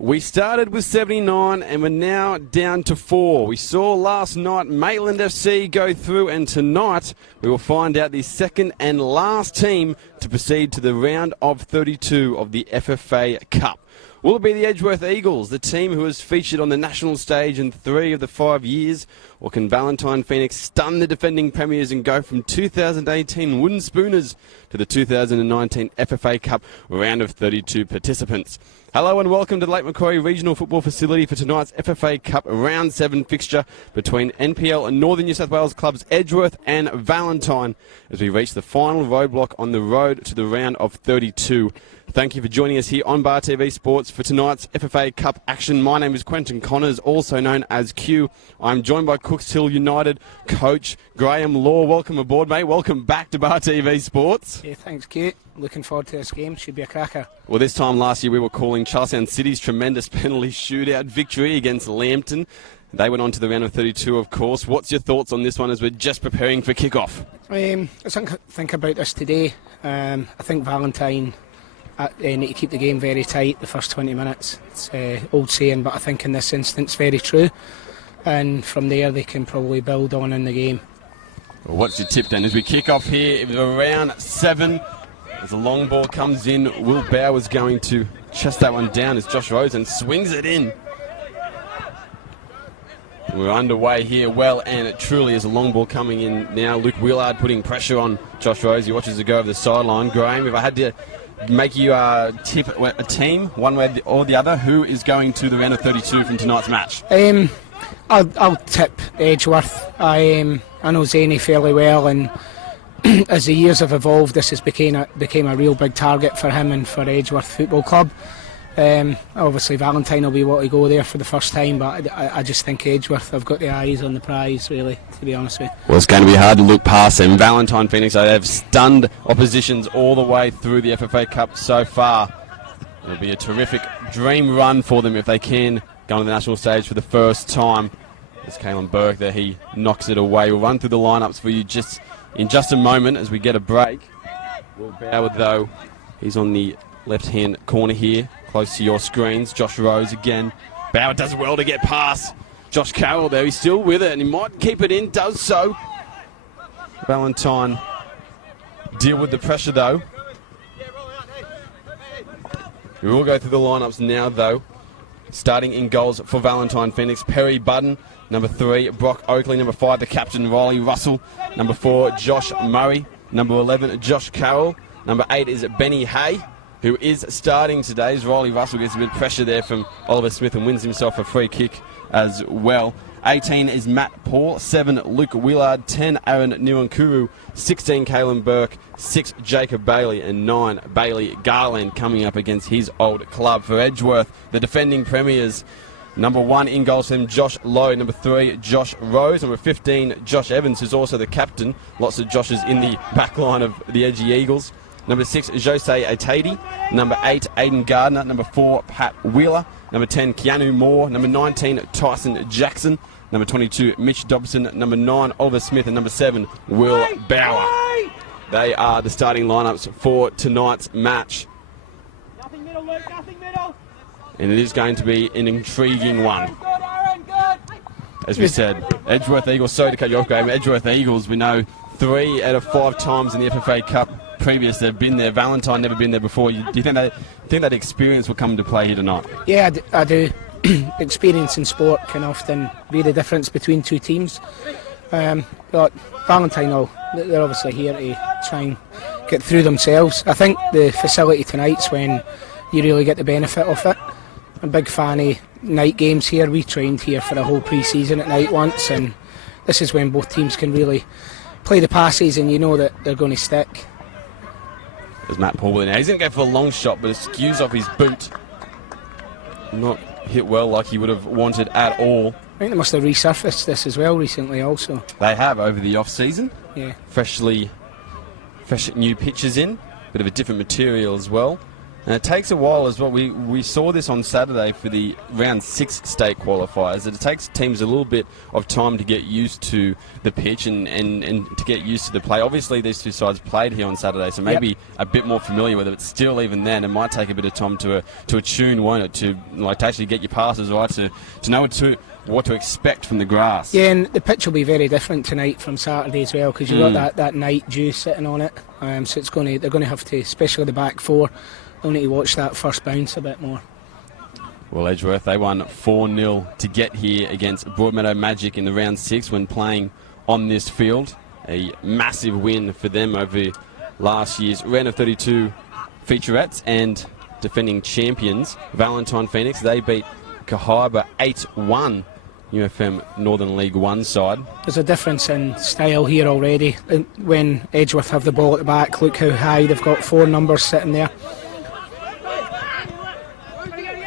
We started with 79 and we're now down to 4. We saw last night Maitland FC go through, and tonight we will find out the second and last team to proceed to the round of 32 of the FFA Cup. Will it be the Edgeworth Eagles, the team who has featured on the national stage in 3 of the 5 years? Or can Valentine Phoenix stun the defending premiers and go from 2018 wooden spooners to the 2019 FFA Cup round of 32 participants? Hello and welcome to the Lake Macquarie Regional Football Facility for tonight's FFA Cup Round 7 fixture between NPL and Northern New South Wales clubs Edgeworth and Valentine as we reach the final roadblock on the road to the round of 32. Thank you for joining us here on Bar TV Sports for tonight's FFA Cup action. My name is Quentin Connors, also known as Q. I'm joined by Cooks Hill United coach Graham Law. Welcome aboard, mate. Welcome back to Bar TV Sports. Yeah, thanks, Q. Looking forward to this game. Should be a cracker. Well, this time last year we were calling Charlestown City's tremendous penalty shootout victory against Lambton. They went on to the round of 32, of course. What's your thoughts on this one as we're just preparing for kickoff? I think about this today. I think Valentine need to keep the game very tight the first 20 minutes. It's old saying, but I think in this instance very true. And from there they can probably build on in the game. Well, what's your tip then as we kick off here? It was around 7. As the long ball comes in, Will Bauer's going to chest that one down as Josh Rosen swings it in. We're underway here well and it truly is a long ball coming in now. Luke Willard putting pressure on Josh Rose. He watches it go over the sideline. Graham, if I had to make you tip a team, one way or the other, who is going to the round of 32 from tonight's match? I'll tip Edgeworth. I know Zany fairly well, and as the years have evolved, this has became a real big target for him and for Edgeworth Football Club. Obviously Valentine will be able to go there for the first time, but I just think Edgeworth have got the eyes on the prize, really, to be honest with you. Well, it's going to be hard to look past them. Valentine Phoenix, they have stunned oppositions all the way through the FFA Cup so far. It'll be a terrific dream run for them if they can go on the national stage for the first time. There's Caelan Burke there, he knocks it away. We'll run through the lineups for you in just a moment as we get a break. Will Bauer, though, he's on the left-hand corner here, close to your screens. Josh Rose again. Bauer does well to get past Josh Carroll there. He's still with it and he might keep it in, does so. Valentine deal with the pressure, though. We will go through the lineups now, though. Starting in goals for Valentine Phoenix, Perry Budden. Number 3, Brock Oakley. Number 5, the captain, Riley Russell. Number 4, Josh Murray. Number 11, Josh Carroll. Number 8 is Benny Hay, who is starting today. As Riley Russell gets a bit of pressure there from Oliver Smith and wins himself a free kick as well. 18 is Matt Paul. 7, Luke Willard. 10, Aaron Nwankuru. 16, Caelan Burke. 6, Jacob Bailey. And 9, Bailey Garland coming up against his old club for Edgeworth, the defending premiers. Number 1 in goals for him, Josh Lowe. Number 3, Josh Rose. Number 15, Josh Evans, who's also the captain. Lots of Joshes in the back line of the Edgy Eagles. Number 6, Jose Atadi. Number 8, Aidan Gardner. Number 4, Pat Wheeler. Number 10, Keanu Moore. Number 19, Tyson Jackson. Number 22, Mitch Dobson. Number 9, Oliver Smith. And number 7, Will Bauer. They are the starting lineups for tonight's match. Nothing middle, Luke, nothing middle. And it is going to be an intriguing one. As we said, Edgeworth Eagles, sorry to cut you off, Graham. Edgeworth Eagles, we know 3 out of 5 times in the FFA Cup previous they've been there. Valentine never been there before. Do you think that experience will come into play here tonight? Yeah, I do. Experience in sport can often be the difference between two teams. But Valentine, they're obviously here to try and get through themselves. I think the facility tonight's when you really get the benefit of it. I'm a big fan of night games here. We trained here for a whole pre-season at night once, and this is when both teams can really play the passes and you know that they're going to stick. There's Matt Paul now. He's going to go for a long shot, but it skews off his boot. Not hit well like he would have wanted at all. I think they must have resurfaced this as well recently also. They have over the off-season. Yeah. Fresh new pitches in. Bit of a different material as well. And it takes a while as well. We saw this on Saturday for the round 6 state qualifiers, that it takes teams a little bit of time to get used to the pitch and to get used to the play. Obviously, these two sides played here on Saturday, so maybe a bit more familiar with it, but still, even then, it might take a bit of time to attune, won't it, to actually get your passes right, to know what to expect from the grass. Yeah, and the pitch will be very different tonight from Saturday as well, because you've got that night dew sitting on it, so they're going to have to, especially the back four, they'll need to watch that first bounce a bit more. Well, Edgeworth, they won 4-0 to get here against Broadmeadow Magic in the round 6 when playing on this field. A massive win for them over last year's round of 32 featurettes, and defending champions Valentine Phoenix, they beat Cahaba 8-1, UFM Northern League 1 side. There's a difference in style here already. When Edgeworth have the ball at the back, look how high they've got 4 numbers sitting there.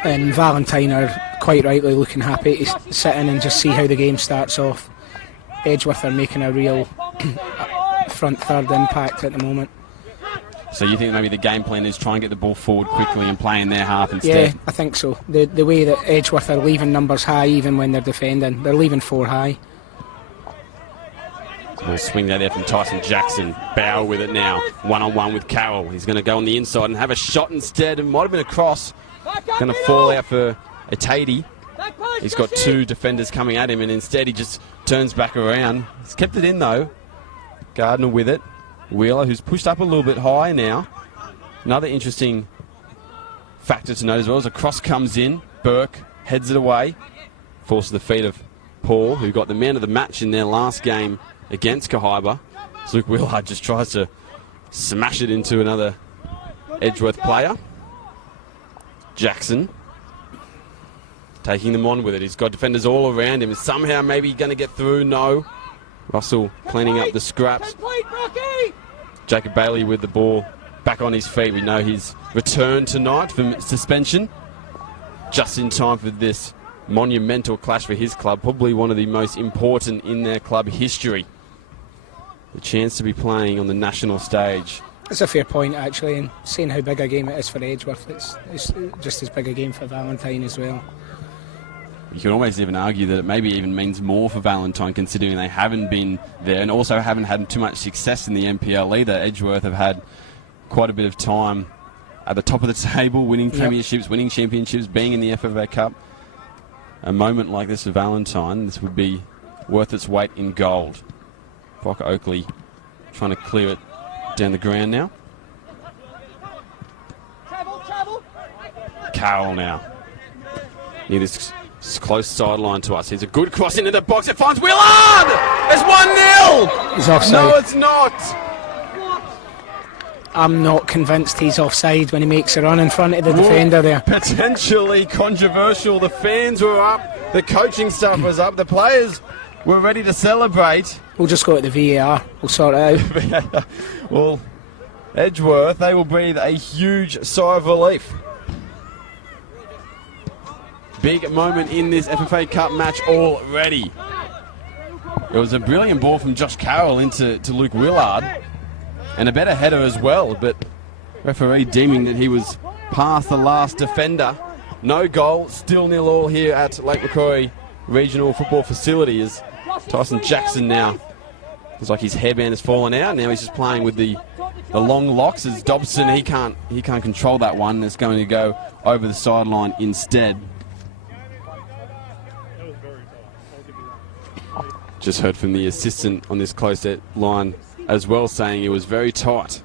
And Valentine are quite rightly looking happy to sit in and just see how the game starts off. Edgeworth are making a real front third impact at the moment. So you think maybe the game plan is try and get the ball forward quickly and play in their half instead? Yeah, I think so. The way that Edgeworth are leaving numbers high even when they're defending, they're leaving 4 high. We'll swing that there from Tyson Jackson. Bauer with it now. One-on-one with Carroll. He's going to go on the inside and have a shot instead. It might have been a cross. Going to fall out for Atadi. He's got 2 defenders coming at him, and instead he just turns back around. He's kept it in though. Gardner with it. Wheeler, who's pushed up a little bit high now. Another interesting factor to note as well as a cross comes in. Burke heads it away. Falls to the feet of Paul, who got the man of the match in their last game against Cahaba. So Luke Wheeler just tries to smash it into another Edgeworth player. Jackson taking them on with it. He's got defenders all around him. Somehow maybe going to get through. No. Russell cleaning up the scraps. Jacob Bailey with the ball back on his feet. We know he's returned tonight from suspension. Just in time for this monumental clash for his club. Probably one of the most important in their club history. The chance to be playing on the national stage. That's a fair point, actually, and seeing how big a game it is for Edgeworth, it's just as big a game for Valentine as well. You could almost even argue that it maybe even means more for Valentine, considering they haven't been there and also haven't had too much success in the NPL either. Edgeworth have had quite a bit of time at the top of the table, winning premierships, winning championships, being in the FFA Cup. A moment like this for Valentine, this would be worth its weight in gold. Brock Oakley trying to clear it down the ground now. Carroll now. Near this close sideline to us. Here's a good cross into the box. It finds Willard! It's 1-0! He's offside. No, it's not! I'm not convinced he's offside when he makes a run in front of the defender there. Potentially controversial. The fans were up. The coaching staff was up. The players were ready to celebrate. We'll just go to the VAR. We'll sort it out. Well, Edgeworth, they will breathe a huge sigh of relief. Big moment in this FFA Cup match already. It was a brilliant ball from Josh Carroll into Luke Willard. And a better header as well, but referee deeming that he was past the last defender. No goal, still 0-0 here at Lake Macquarie Regional Football Facility as Tyson Jackson now. Looks like his hairband has fallen out. Now he's just playing with the long locks as Dobson, he can't control that one. It's going to go over the sideline instead. Just heard from the assistant on this close line as well, saying it was very tight,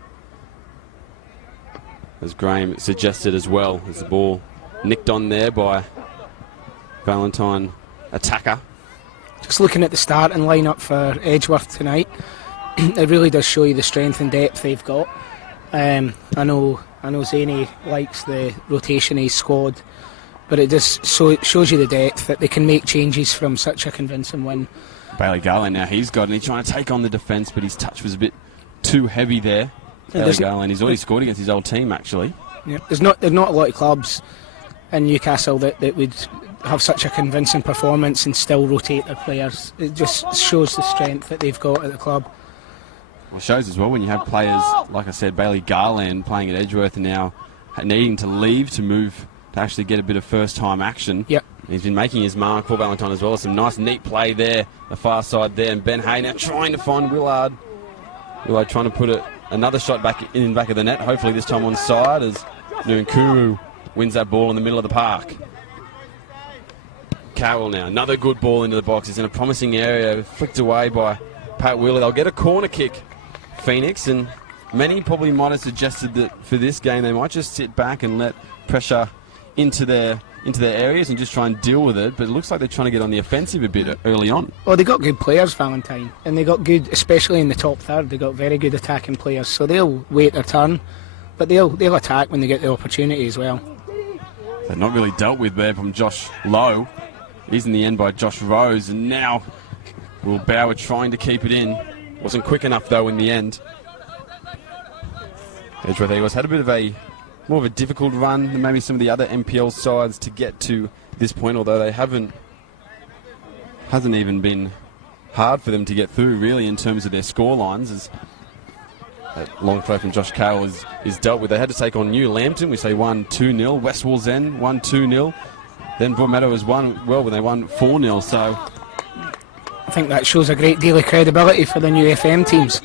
as Graham suggested as well, as the ball nicked on there by Valentine attacker. Just looking at the starting lineup for Edgeworth tonight, it really does show you the strength and depth they've got. I know Zaney likes the rotation of his squad, but it just shows you the depth that they can make changes from such a convincing win. Bailey Garland now, he's got, and he's trying to take on the defence, but his touch was a bit too heavy there. Bailey Garland, he's already scored against his old team, actually. Yeah, there's not a lot of clubs in Newcastle that would have such a convincing performance and still rotate their players. It just shows the strength that they've got at the club. Well, it shows as well when you have players, like I said, Bailey Garland playing at Edgeworth and now needing to leave to move to actually get a bit of first-time action. Yep. He's been making his mark for Valentine as well. Some nice, neat play there, the far side there, and Ben Hay now trying to find Willard. Willard trying to put another shot back in the back of the net, hopefully this time on side, as Nunkuru wins that ball in the middle of the park. Carroll now, another good ball into the box. He's in a promising area, flicked away by Pat Wheeler. They'll get a corner kick, Phoenix, and many probably might have suggested that for this game they might just sit back and let pressure into their areas and just try and deal with it, but it looks like they're trying to get on the offensive a bit early on. Well, they got good players, Valentine, and they got good, especially in the top third, they got very good attacking players, so they'll wait their turn, but they'll attack when they get the opportunity as well. They're not really dealt with there from Josh Lowe. He's in the end by Josh Rose, and now Will Bauer trying to keep it in. Wasn't quick enough though in the end. Edgeworth Eagles had a bit of more of a difficult run than maybe some of the other NPL sides to get to this point, although they hasn't even been hard for them to get through really in terms of their score lines, as that long throw from Josh Carroll is dealt with. They had to take on New Lambton, we say 1-2-0, West Wallsend 1-2-0, then Broadmeadow was when they won 4-0, so I think that shows a great deal of credibility for the new FM teams.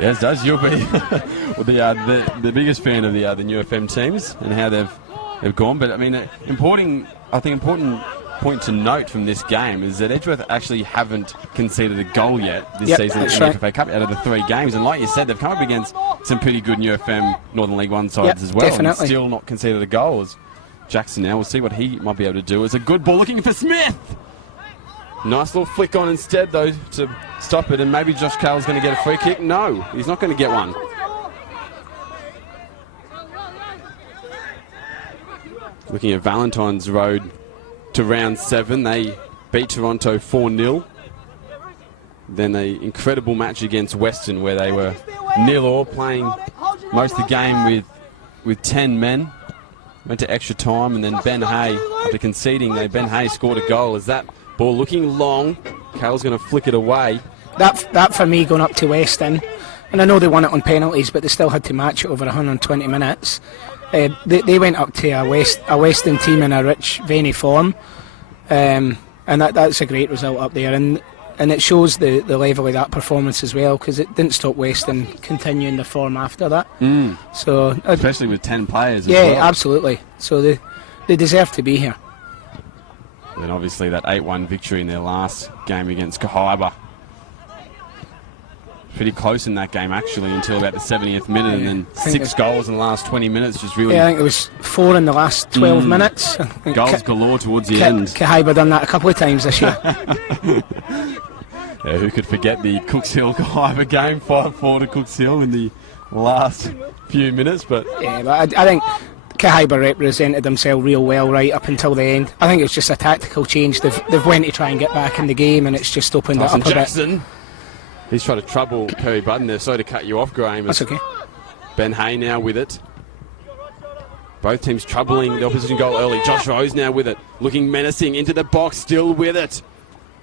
Yes, it does. You'll be the biggest fan of the new FM teams and how they've gone. But I mean, important point to note from this game is that Edgeworth actually haven't conceded a goal yet this season in the FFA Cup out of the 3 games. And like you said, they've come up against some pretty good new FM Northern League 1 sides as well. Definitely. And still not conceded a goal. As Jackson now, we'll see what he might be able to do. It's a good ball looking for Smith. Nice little flick on instead, though, to stop it, and maybe Josh Carroll's going to get a free kick. No, he's not going to get one. Looking at Valentine's road to round 7, they beat Toronto 4-0. Then an incredible match against Western where they were 0-0, playing most of the game with 10 men. Went to extra time, and then Ben Hay, after conceding, Ben Hay scored a goal. As that ball looking long, Carroll's going to flick it away. That for me, going up to Weston, and I know they won it on penalties, but they still had to match it over 120 minutes. They went up to a Western team in a rich, veiny form, and that's a great result up there, and it shows the level of that performance as well, because it didn't stop Western continuing the form after that. So especially with 10 players as well. Yeah, absolutely. So they deserve to be here. Then obviously that 8-1 victory in their last game against Cahaba. Pretty close in that game actually until about the 70th minute, and then 6 goals in the last 20 minutes. Just really. Yeah, I think it was 4 in the last 12 minutes. Goals galore towards the end. Cahaba done that a couple of times this year. Yeah, who could forget the Cooks Hill Cahaba game, 5-4 to Cooks Hill in the last few minutes. But yeah, but I think Cahaba represented themselves real well right up until the end. I think it was just a tactical change. They've went to try and get back in the game, and it's just opened it up a Jackson. bit. He's trying to trouble Perry Budden there. Sorry to cut you off, Graham. That's okay. Ben Hay now with it. Both teams troubling the opposition goal early. Josh Rose now with it. Looking menacing into the box, still with it.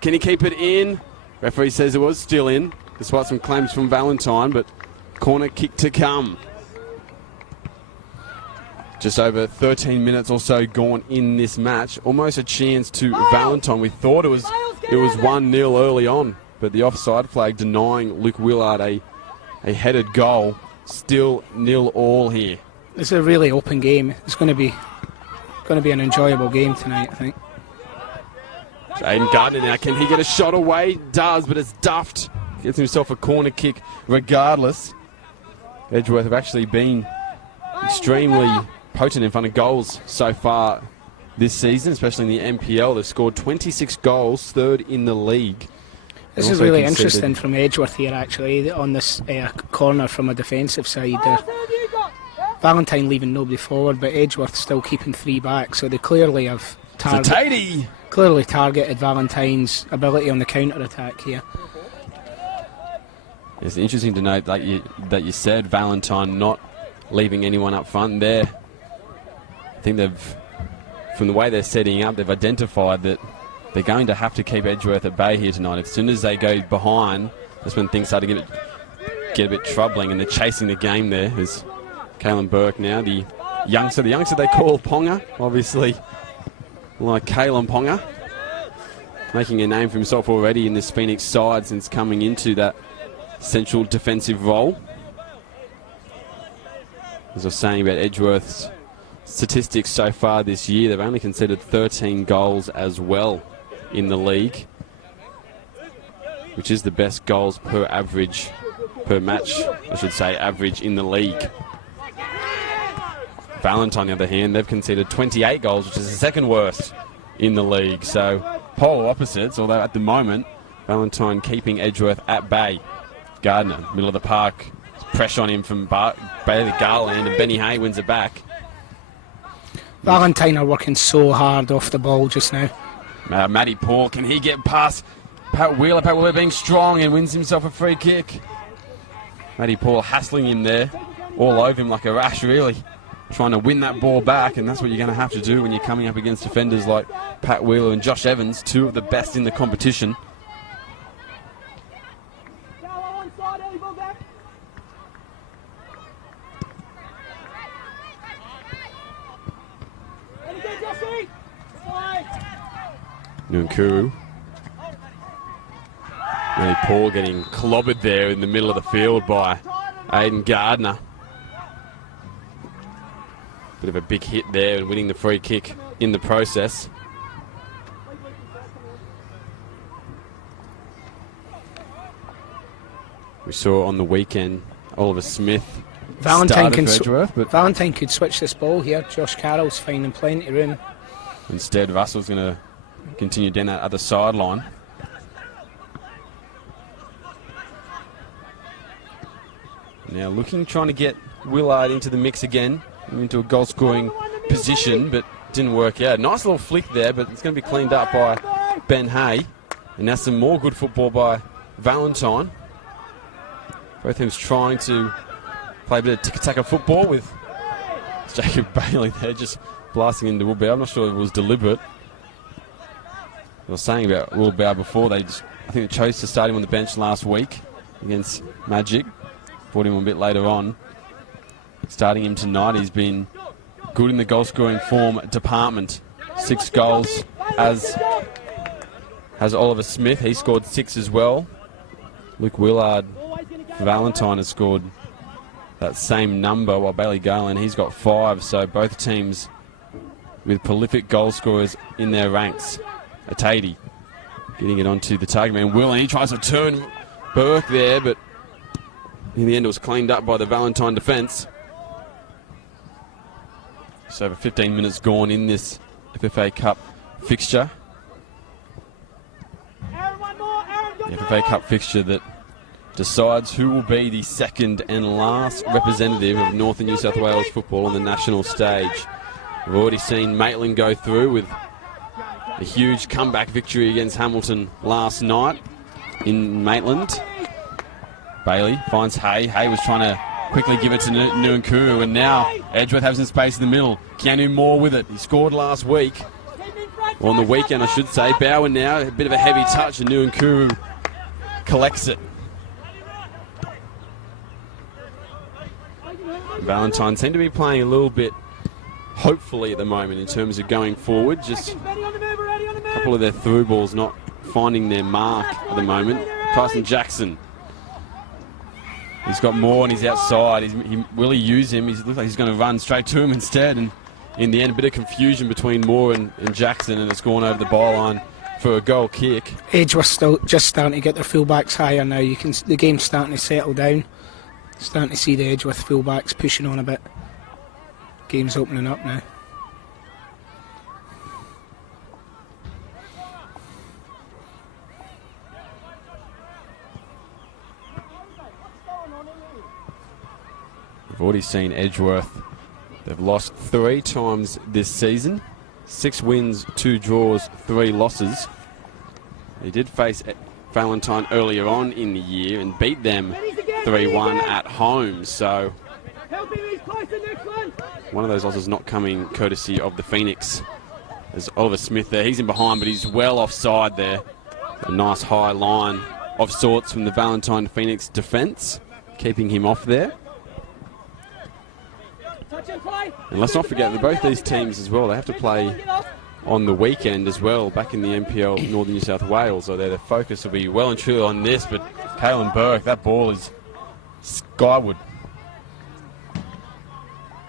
Can he keep it in? Referee says it was still in, despite some claims from Valentine, but corner kick to come. Just over 13 minutes or so gone in this match. Almost a chance to Valentine. We thought it was 1-0 early on, but the offside flag denying Luke Willard a headed goal. Still 0-0 here. It's a really open game. It's going to be an enjoyable game tonight, I think. Aiden Gardner now, can he get a shot away? Does, but it's duffed. Gets himself a corner kick regardless. Edgeworth have actually been extremely potent in front of goals so far this season, especially in the NPL. They've scored 26 goals, 3rd in the league. This is really interesting from Edgeworth here, actually, on this corner from a defensive side. Valentine leaving nobody forward, but Edgeworth still keeping 3 back, so they clearly have targeted Valentine's ability on the counter-attack here. It's interesting to note that you said Valentine not leaving anyone up front there. I think from the way they're setting up, they've identified that they're going to have to keep Edgeworth at bay here tonight. As soon as they go behind, that's when things start to get a bit troubling, and they're chasing the game there as Kalen Burke now, the youngster they call Ponga, obviously, like Kalen Ponga, making a name for himself already in this Phoenix side since coming into that central defensive role. As I was saying about Edgeworth's statistics so far this year, they've only conceded 13 goals as well in the league, which is the best goals per match, I should say, average in the league. Valentine, on the other hand, they've conceded 28 goals, which is the second worst in the league. So polar opposites, although at the moment, Valentine keeping Edgeworth at bay. Gardner, middle of the park, pressure on him from Bailey Garland, and Benny Hay wins it back. Valentine are working so hard off the ball just now. Matty Paul, can he get past Pat Wheeler? Pat Wheeler being strong and wins himself a free kick. Matty Paul hassling him there, all over him like a rash, really. Trying to win that ball back, and that's what you're going to have to do when you're coming up against defenders like Pat Wheeler and Josh Evans, two of the best in the competition. Nunkuru. Matty Paul getting clobbered there in the middle of the field by Aiden Gardner. Bit of a big hit there and winning the free kick in the process. We saw on the weekend Oliver Smith Valentine Valentine could switch this ball here. Josh Carroll's finding plenty of room. Instead, Russell's going to continue down that other sideline. Now trying to get Willard into the mix again, into a goal-scoring position, but didn't work out. Nice little flick there, but it's going to be cleaned up by Ben Hay. And now some more good football by Valentine. Both teams trying to play a bit of tiki-taka football with Jacob Bailey there just blasting into Wilbur. I'm not sure if it was deliberate. I was saying about Wilbur before, I think they chose to start him on the bench last week against Magic. Brought him a bit later on. Starting him tonight, he's been good in the goal-scoring form department. 6 goals, as has Oliver Smith. He scored 6 as well. Luke Willard, Valentine has scored that same number, while Bailey Garland, he's got 5. So both teams with prolific goal scorers in their ranks. Atadi getting it onto the target man, Will, and he tries to turn Burke there, but in the end it was cleaned up by the Valentine defence. Just over 15 minutes gone in this FFA Cup fixture. The FFA Cup fixture that decides who will be the second and last representative of Northern New South Wales football on the national stage. We've already seen Maitland go through with a huge comeback victory against Hamilton last night in Maitland. Bailey finds Hay. Hay was trying to quickly give it to Nunkuru, and now Edgeworth has some space in the middle. Keanu Moore with it. He scored last week. Or on the weekend, I should say. Bowen now, a bit of a heavy touch, and Nunkuru collects it. Valentine seem to be playing a little bit hopefully at the moment in terms of going forward. Just a couple of their through balls not finding their mark at the moment. Tyson Jackson. He's got Moore on his outside. Will he use him? He looks like he's going to run straight to him instead. And in the end, a bit of confusion between Moore and Jackson, and it's gone over the byline for a goal kick. Edgeworth still just starting to get their fullbacks higher now. The game's starting to settle down. Starting to see the Edgeworth fullbacks pushing on a bit. Game's opening up now. We've already seen Edgeworth. They've lost 3 times this season. 6 wins, 2 draws, 3 losses. They did face Valentine earlier on in the year and beat them 3-1 at home. So one of those losses not coming courtesy of the Phoenix. There's Oliver Smith there. He's in behind, but he's well offside there. A nice high line of sorts from the Valentine Phoenix defence, keeping him off there. Touch and play. And let's not forget that both these teams as well, they have to play on the weekend as well, back in the NPL Northern New South Wales, so their focus will be well and truly on this, but Caelan Burke, that ball is skyward.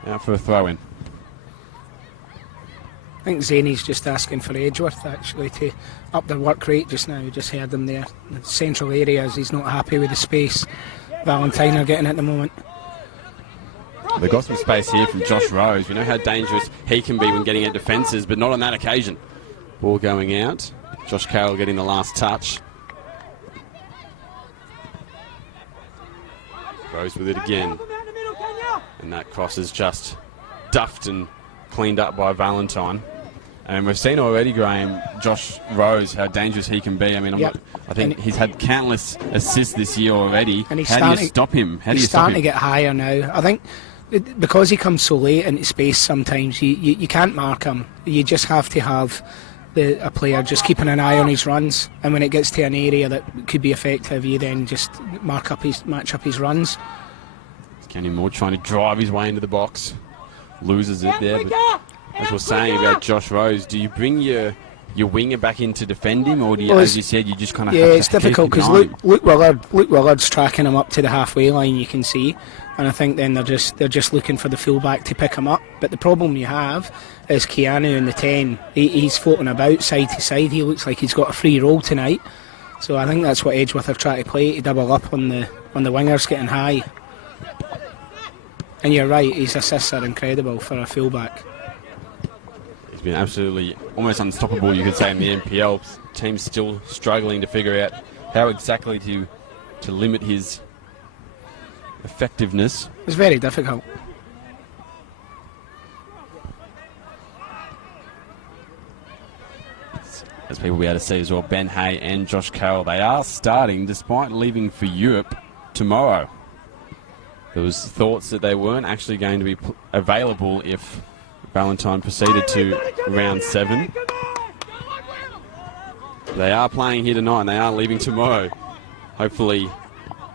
Out for a throw-in. I think Zane's just asking for Edgeworth actually to up their work rate just now. We just heard them there. The central areas, he's not happy with the space Valentine are getting at the moment. They've got some space here from Josh Rose. We know how dangerous he can be when getting at defences, but not on that occasion. Ball going out. Josh Carroll getting the last touch. Rose with it again. And that cross is just duffed and cleaned up by Valentine. And we've seen already, Graham, Josh Rose, how dangerous he can be. I mean, I think he's had countless assists this year already. And how do you stop him? He's starting to get higher now. I think because he comes so late into space sometimes, you can't mark him. You just have to have a player just keeping an eye on his runs. And when it gets to an area that could be effective, you then just match up his runs. Kenny Moore trying to drive his way into the box. Loses it there. But as we're saying about Josh Rose, do you bring your winger back in to defend him, or do you, as you said, you just kind of it's difficult because Luke Willard's tracking him up to the halfway line, you can see, and I think then they're just looking for the fullback to pick him up. But the problem you have is Keanu in the 10. He's floating about side to side. He looks like he's got a free roll tonight. So I think that's what Edgeworth are trying to play, to double up on the wingers getting high. And you're right, his assists are incredible for a fullback. He's been absolutely almost unstoppable, you could say, in the NPL. Team's still struggling to figure out how exactly to limit his effectiveness. It's very difficult. As people will be able to see as well, Ben Hay and Josh Carroll, they are starting despite leaving for Europe tomorrow. There was thoughts that they weren't actually going to be available if Valentine proceeded to round 7. They are playing here tonight and they are leaving tomorrow. Hopefully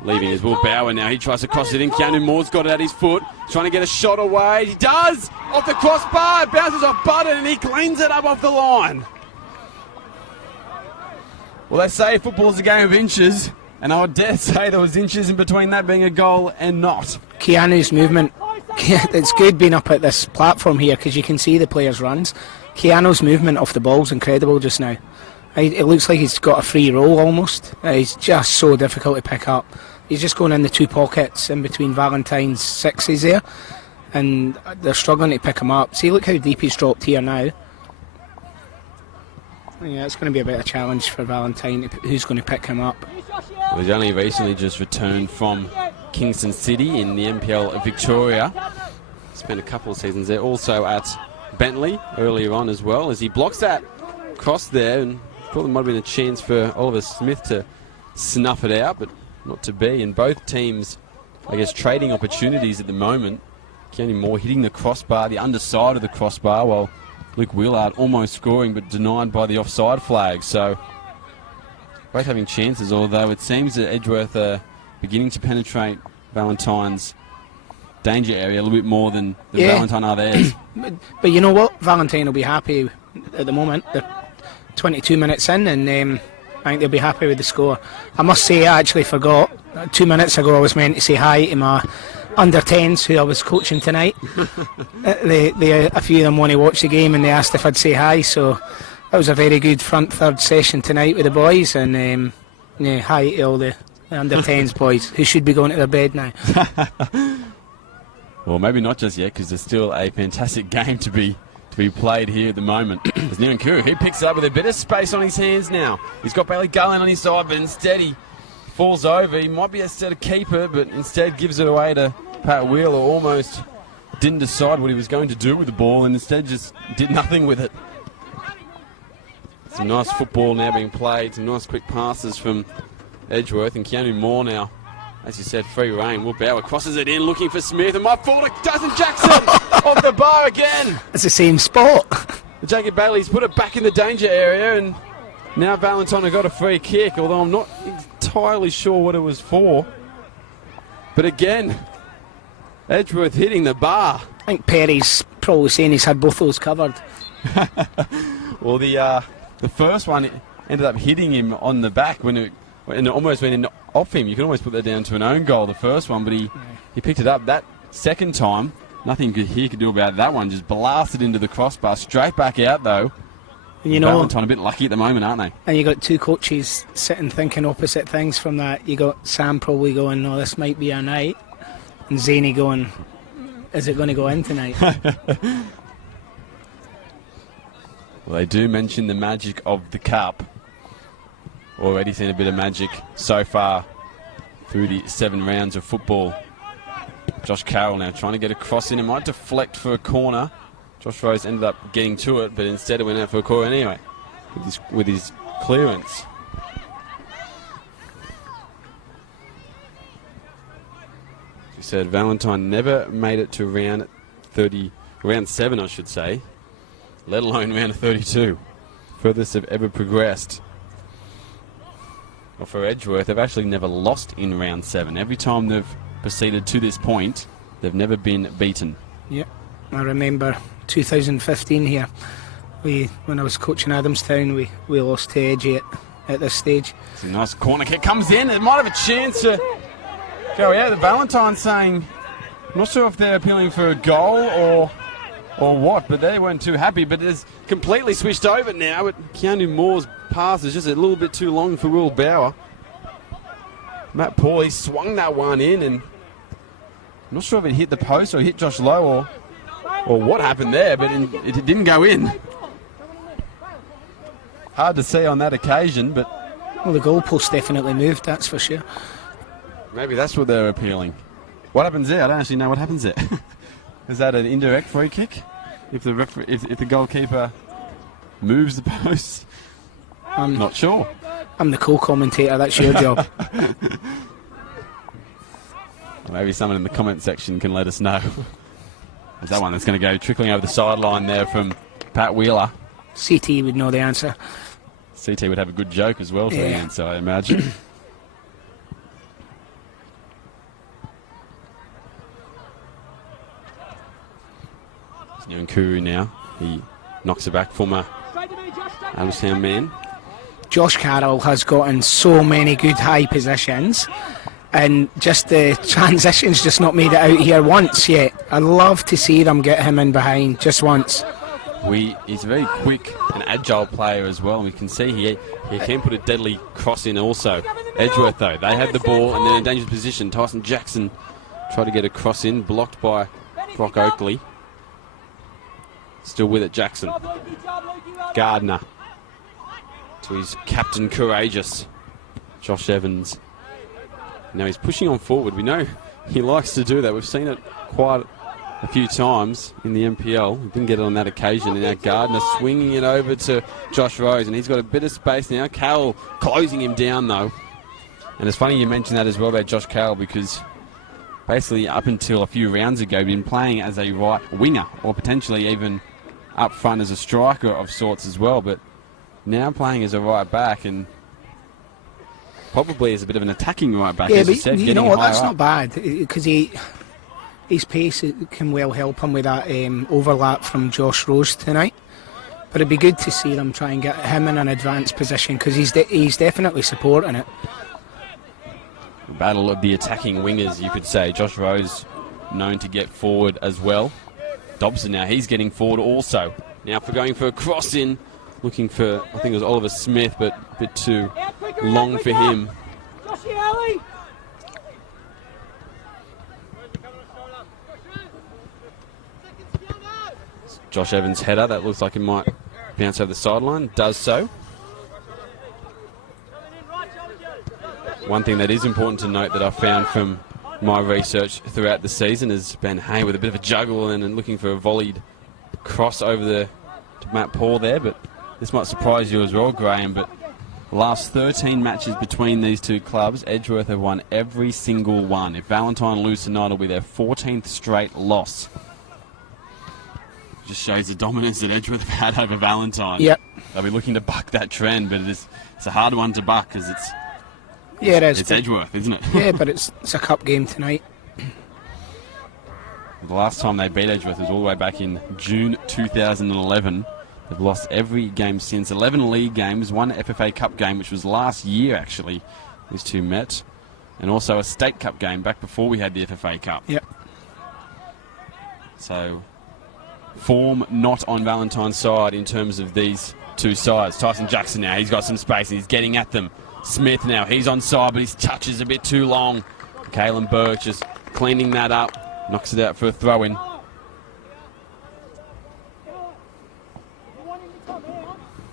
leaving is Will Bauer now. He tries to cross it in. Keanu Moore's got it at his foot. Trying to get a shot away. He does! Off the crossbar. It bounces off Budden and he cleans it up off the line. Well, they say football's a game of inches. And I would dare say there was inches in between that being a goal and not. Keanu's movement, it's good being up at this platform here because you can see the players' runs. Keanu's movement off the ball is incredible just now. It looks like he's got a free roll almost. He's just so difficult to pick up. He's just going in the 2 pockets in between Valentine's 6s there, and they're struggling to pick him up. See, look how deep he's dropped here now. Yeah, it's going to be a bit of a challenge for Valentine, who's going to pick him up. Well, he's only recently just returned from Kingston City in the NPL Victoria. Spent a couple of seasons there, also at Bentley earlier on as well, as he blocks that cross there, and thought there might have been a chance for Oliver Smith to snuff it out, but not to be. And both teams, I guess, trading opportunities at the moment. Keanu Moore hitting the crossbar, the underside of the crossbar, while Luke Willard almost scoring but denied by the offside flag. So both having chances, although it seems that Edgeworth are beginning to penetrate Valentine's danger area a little bit more than Valentine are theirs. But you know what? Valentine will be happy at the moment. They're 22 minutes in, and I think they'll be happy with the score. I must say, I actually forgot. 2 minutes ago I was meant to say hi to my under-10s who I was coaching tonight. A few of them want to watch the game and they asked if I'd say hi, so that was a very good front third session tonight with the boys, and hi to all the under-10s boys who should be going to their bed now. Well, maybe not just yet, because there's still a fantastic game to be played here at the moment. There's Niran Kuru. He picks up with a bit of space on his hands now. He's got Bailey Gullen on his side, but instead he falls over. He might be a set of keeper, but instead gives it away to Pat Wheeler. Almost didn't decide what he was going to do with the ball and instead just did nothing with it. Some nice football now being played. Some nice quick passes from Edgeworth, and Keanu Moore now, as you said, free rein. Will Bauer crosses it in, looking for Smith, and might fall to Dustin Jackson off the bar again. It's the same spot. Jacob Bailey's put it back in the danger area, and now Valentine have got a free kick, although I'm not entirely sure what it was for. But again, Edgeworth hitting the bar. I think Perry's probably saying he's had both those covered. Well, the first one ended up hitting him on the back when it almost went in off him. You can almost put that down to an own goal, the first one, but he picked it up. That second time, nothing he could do about that one. Just blasted into the crossbar, straight back out though. And you know, Valentine a bit lucky at the moment, aren't they? And you got two coaches sitting thinking opposite things from that. You got Sam probably going, "No, this might be our night," and Zany going, "Is it going to go in tonight?" Well, they do mention the magic of the cup. Already seen a bit of magic so far through the 7 rounds of football. Josh Carroll now trying to get a cross in. It might deflect for a corner. Josh Rose ended up getting to it, but instead it went out for a corner anyway with his clearance. As you said, Valentine never made it to round 7, I should say, let alone round 32. Furthest they've ever progressed. Well, for Edgeworth, they've actually never lost in round 7. Every time they've proceeded to this point, they've never been beaten. Yep, I remember 2015 here. When I was coaching Adamstown, we lost to Edgy at this stage. It's a nice corner kick, comes in. It might have a chance to go out. The Valentine saying, I'm not sure if they're appealing for a goal or what, but they weren't too happy. But it's completely switched over now. But Keanu Moore's pass is just a little bit too long for Will Bauer. Matt Paul, he swung that one in, and I'm not sure if it hit the post or hit Josh Lowe or what happened there, but it didn't go in. Hard to see on that occasion, but... Well, the goalpost definitely moved, that's for sure. Maybe that's what they're appealing. What happens there? I don't actually know what happens there. Is that an indirect free kick? If the goalkeeper moves the post? I'm not sure. I'm the co-commentator, that's your job. Maybe someone in the comment section can let us know. There's that one that's going to go trickling over the sideline there from Pat Wheeler. CT would know the answer. CT would have a good joke as well for the answer, I imagine. It's Nyankuru now. He knocks it back, former Adamstown man. Josh Carroll has gotten so many good high positions, and just the transition's just not made it out here once yet. I'd love to see them get him in behind just once. He's a very quick and agile player as well, and we can see he can put a deadly cross in also. Edgeworth though, they had the ball and they're in a dangerous position. Tyson Jackson tried to get a cross in, blocked by Brock Oakley. Still with it, Jackson. Gardner to his captain courageous, Josh Evans. Now he's pushing on forward. We know he likes to do that. We've seen it quite a few times in the NPL. He didn't get it on that occasion. And now Gardner swinging it over to Josh Rose, and he's got a bit of space now. Carroll closing him down though. And it's funny you mentioned that as well about Josh Carroll, because basically up until a few rounds ago he'd been playing as a right winger, or potentially even up front as a striker of sorts as well, but now playing as a right back, and probably as a bit of an attacking right back, as you said. You know what, that's not bad, because his pace can well help him with that overlap from Josh Rose tonight. But it'd be good to see them try and get him in an advanced position, because he's definitely supporting it. The battle of the attacking wingers, you could say. Josh Rose known to get forward as well. Dobson now, he's getting forward also. Now for going for a cross in, looking for, I think it was Oliver Smith, but a bit too long for him. Josh Evans' header, that looks like it might bounce over the sideline, does so. One thing that is important to note that I've found from my research throughout the season is Ben Hay with a bit of a juggle and looking for a volleyed cross over to Matt Paul there, but this might surprise you as well, Graham, but the last 13 matches between these two clubs, Edgeworth have won every single one. If Valentine lose tonight, it'll be their 14th straight loss. Just shows the dominance that Edgeworth have had over Valentine. Yep. They'll be looking to buck that trend, but it's a hard one to buck because it is. It's Edgeworth, isn't it? Yeah, but it's a cup game tonight. The last time they beat Edgeworth was all the way back in June 2011. They've lost every game since. 11 league games, 1 FFA Cup game, which was last year actually, these two met. And also a State Cup game back before we had the FFA Cup. Yep. So, form not on Valentine's side in terms of these two sides. Tyson Jackson now, he's got some space and he's getting at them. Smith now, he's on side, but his touch is a bit too long. Kalen Burke just cleaning that up. Knocks it out for a throw-in.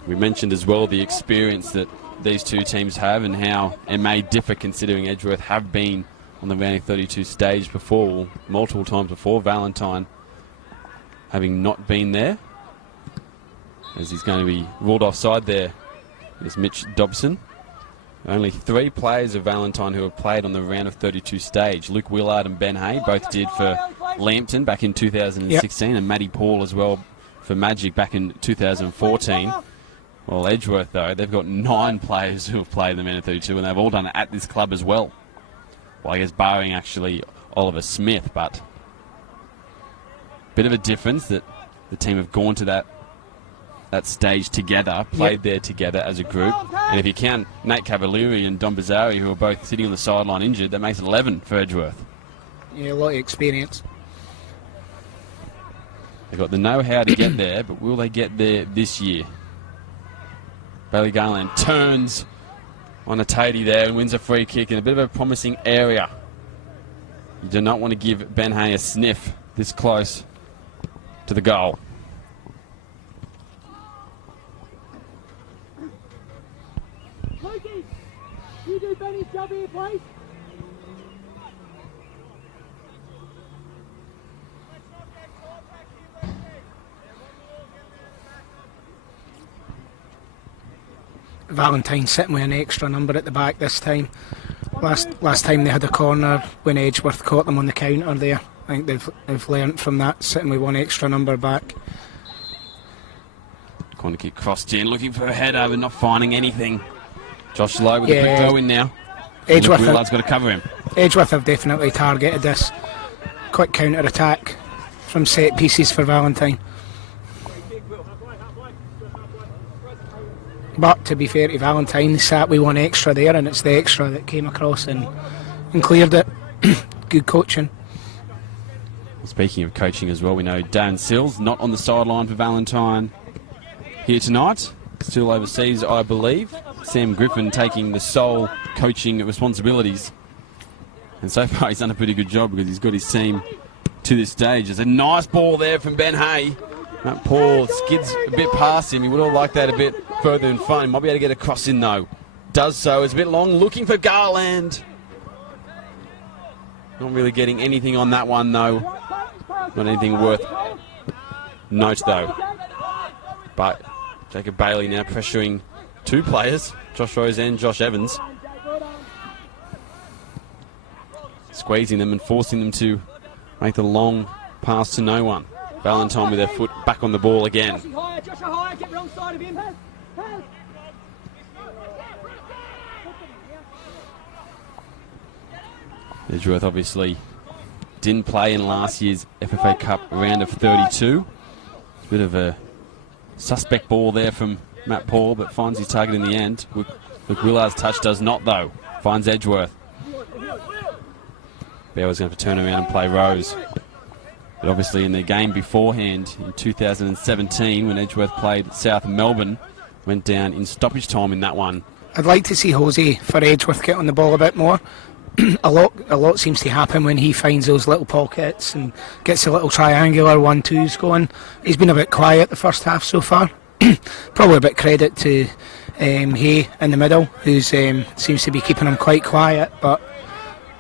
We mentioned as well the experience that these two teams have and how it may differ considering Edgeworth have been on the round of 32 stage before, multiple times before. Valentine having not been there, as he's going to be ruled offside there is Mitch Dobson. Only 3 players of Valentine who have played on the round of 32 stage. Luke Willard and Ben Hay both did for Lambton back in 2016, yep. And Matty Paul as well for Magic back in 2014. Well, Edgeworth, though, they've got 9 players who have played in the round of 32, and they've all done it at this club as well. Well, I guess barring actually Oliver Smith, but bit of a difference that the team have gone to that stage together, played there together as a group. And if you count Nate Cavalieri and Don Bazzari, who are both sitting on the sideline injured, that makes it 11 for Edgeworth. Yeah, a lot of experience. They've got the know-how to get there, but will they get there this year? Bailey Garland turns on a Tatey there and wins a free kick in a bit of a promising area. You do not want to give Ben Hay a sniff this close to the goal. You do Benny's job here, please. Valentine sitting with an extra number at the back this time. Last time they had a corner when Edgeworth caught them on the counter there. I think they've learnt from that, sitting with 1 extra number back. Corner kick crossed in, looking for a header but not finding anything. Josh Lowe with a quick throw in now. Willard's got to cover him. Edgeworth have definitely targeted this. Quick counter attack from set pieces for Valentine. But to be fair to Valentine, they sat with 1 extra there, and it's the extra that came across and cleared it. Good coaching. Speaking of coaching as well, we know Dan Sills not on the sideline for Valentine here tonight. Still overseas, I believe. Sam Griffin taking the sole coaching responsibilities. And so far he's done a pretty good job because he's got his team to this stage. There's a nice ball there from Ben Hay. Matt Paul skids a bit past him. He would have liked that a bit further in front. He might be able to get a cross in though. Does so. It's a bit long. Looking for Garland. Not really getting anything on that one though. Not anything worth note though. But Jacob Bailey now pressuring 2 players, Josh Rose and Josh Evans. Squeezing them and forcing them to make the long pass to no one. Valentine with their foot back on the ball again. Edgeworth obviously didn't play in last year's FFA Cup round of 32. It's a bit of a suspect ball there from Matt Paul, but finds his target in the end. Luke Willard's touch does not, though. Finds Edgeworth. Bear's going to have to turn around and play Rose. But obviously in the game beforehand, in 2017, when Edgeworth played South Melbourne, went down in stoppage time in that one. I'd like to see Jose for Edgeworth get on the ball a bit more. a lot seems to happen when he finds those little pockets and gets the little triangular 1-2s going. He's been a bit quiet the first half so far. Probably a bit credit to Hay in the middle, who seems to be keeping him quite quiet, but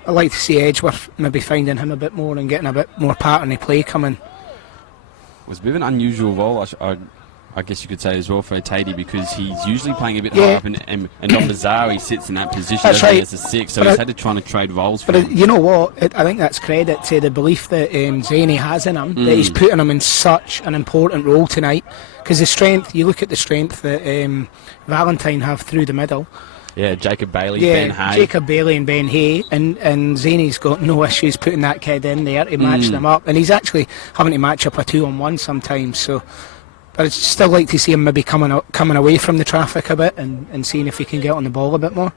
I'd like to see Edgeworth maybe finding him a bit more and getting a bit more pattern of play coming. It was a bit of an unusual role, I guess you could say as well, for Tatey, because he's usually playing a bit higher up, and Don Bazzari sits in that position as a 6, so he's had to try to trade roles for him. You know what? I think that's credit to the belief that Zaney has in him, that he's putting him in such an important role tonight. Because the strength, you look at the strength that Valentine have through the middle, Yeah, Jacob Bailey, Ben Hay. Jacob Bailey and Ben Hay, and Zany's got no issues putting that kid in there to match them up, and he's actually having to match up a 2-on-1 sometimes, so but I'd still like to see him maybe coming away from the traffic a bit and seeing if he can get on the ball a bit more.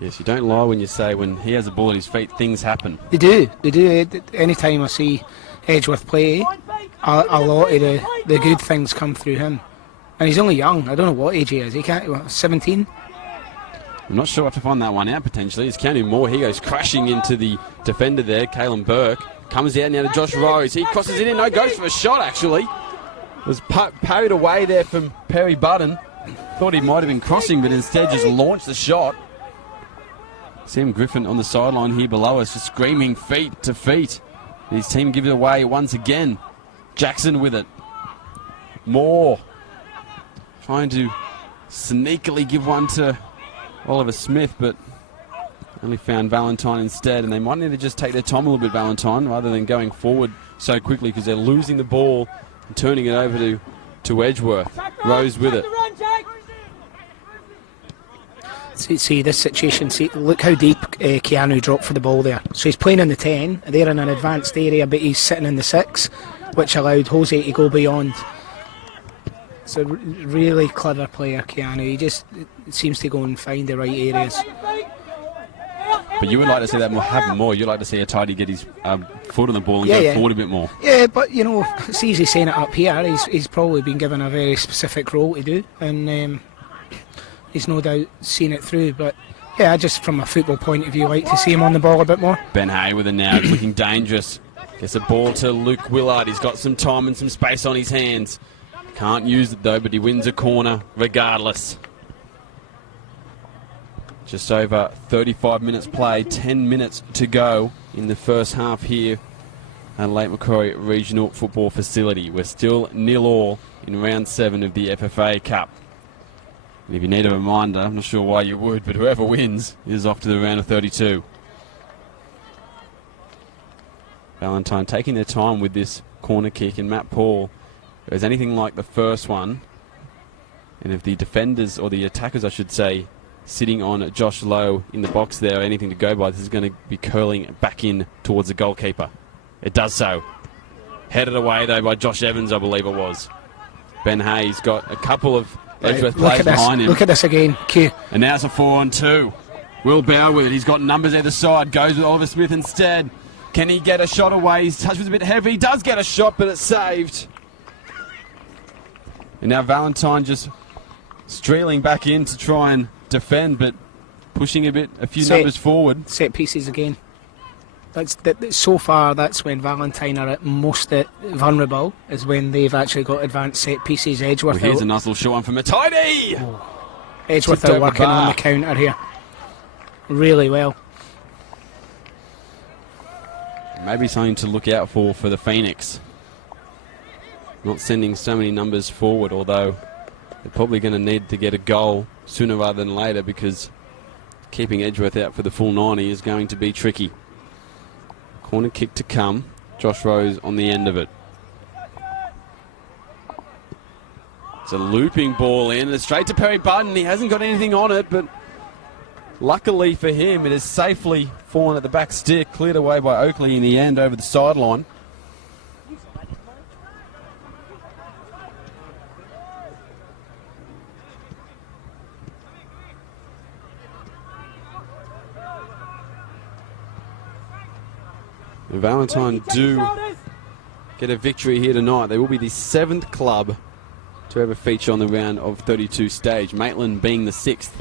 Yes, you don't lie when you say when he has a ball at his feet, things happen. They do. Anytime I see Edgeworth play, a lot of the good things come through him. And he's only young. I don't know what age he is. He can't. 17. I'm not sure I have to find that one out potentially. It's Keanu Moore. He goes crashing into the defender there. Caelan Burke comes out now to Josh Rose. He crosses it in. No, goes for a shot actually. Was parried away there from Perry Budden. Thought he might have been crossing, but instead just launched the shot. Sam Griffin on the sideline here below us, just screaming feet to feet. His team give it away once again. Jackson with it. Moore trying to sneakily give one to Oliver Smith, but only found Valentine instead, and they might need to just take their time a little bit, Valentine, rather than going forward so quickly because they're losing the ball and turning it over to Edgeworth. Rose with it. See this situation, look how deep Keanu dropped for the ball there. So he's playing in the 10, they're in an advanced area, but he's sitting in the 6, which allowed Jose to go beyond. It's a really clever player, Keanu. He just seems to go and find the right areas. But you would like to see that happen more. You'd like to see a tidy get his foot on the ball and go forward a bit more. Yeah, but you know, it's easy saying it up here. He's probably been given a very specific role to do, and he's no doubt seen it through. But yeah, just from a football point of view, like to see him on the ball a bit more. Ben Hay with it now, looking dangerous. Gets a ball to Luke Willard. He's got some time and some space on his hands. Can't use it though, but he wins a corner regardless. Just over 35 minutes played, 10 minutes to go in the first half here at Lake Macquarie Regional Football Facility. We're still 0-0 in round 7 of the FFA Cup. And if you need a reminder, I'm not sure why you would, but whoever wins is off to the round of 32. Valentine taking their time with this corner kick, and Matt Paul, if it was anything like the first one, and if the defenders, or the attackers I should say, sitting on Josh Lowe in the box there, anything to go by, this is going to be curling back in towards the goalkeeper. It does so. Headed away though by Josh Evans, I believe it was. Ben Hay's got a couple of Edgeworth players behind him. Look at this again, Q. And now it's a 4-on-2. Will Bauer with it. He's got numbers either side. Goes with Oliver Smith instead. Can he get a shot away? His touch was a bit heavy. He does get a shot, but it's saved. And now Valentine just streeling back in to try and defend, but pushing a few numbers forward. Set pieces again. So far, that's when Valentine are at most vulnerable, is when they've actually got advanced set pieces. Edgeworth. Well, here's a nice little short one from Matidi. Oh. Edgeworth are working on the counter here really well. Maybe something to look out for the Phoenix. Not sending so many numbers forward, although they're probably going to need to get a goal sooner rather than later, because keeping Edgeworth out for the full 90 is going to be tricky. Corner kick to come. Josh Rose on the end of it. It's a looping ball in. It's straight to Perry Budden. He hasn't got anything on it, but luckily for him, it has safely fallen at the back stick, cleared away by Oakley in the end over the sideline. Valentine do get a victory here tonight. They will be the 7th club to ever feature on the round of 32 stage. Maitland being the 6th.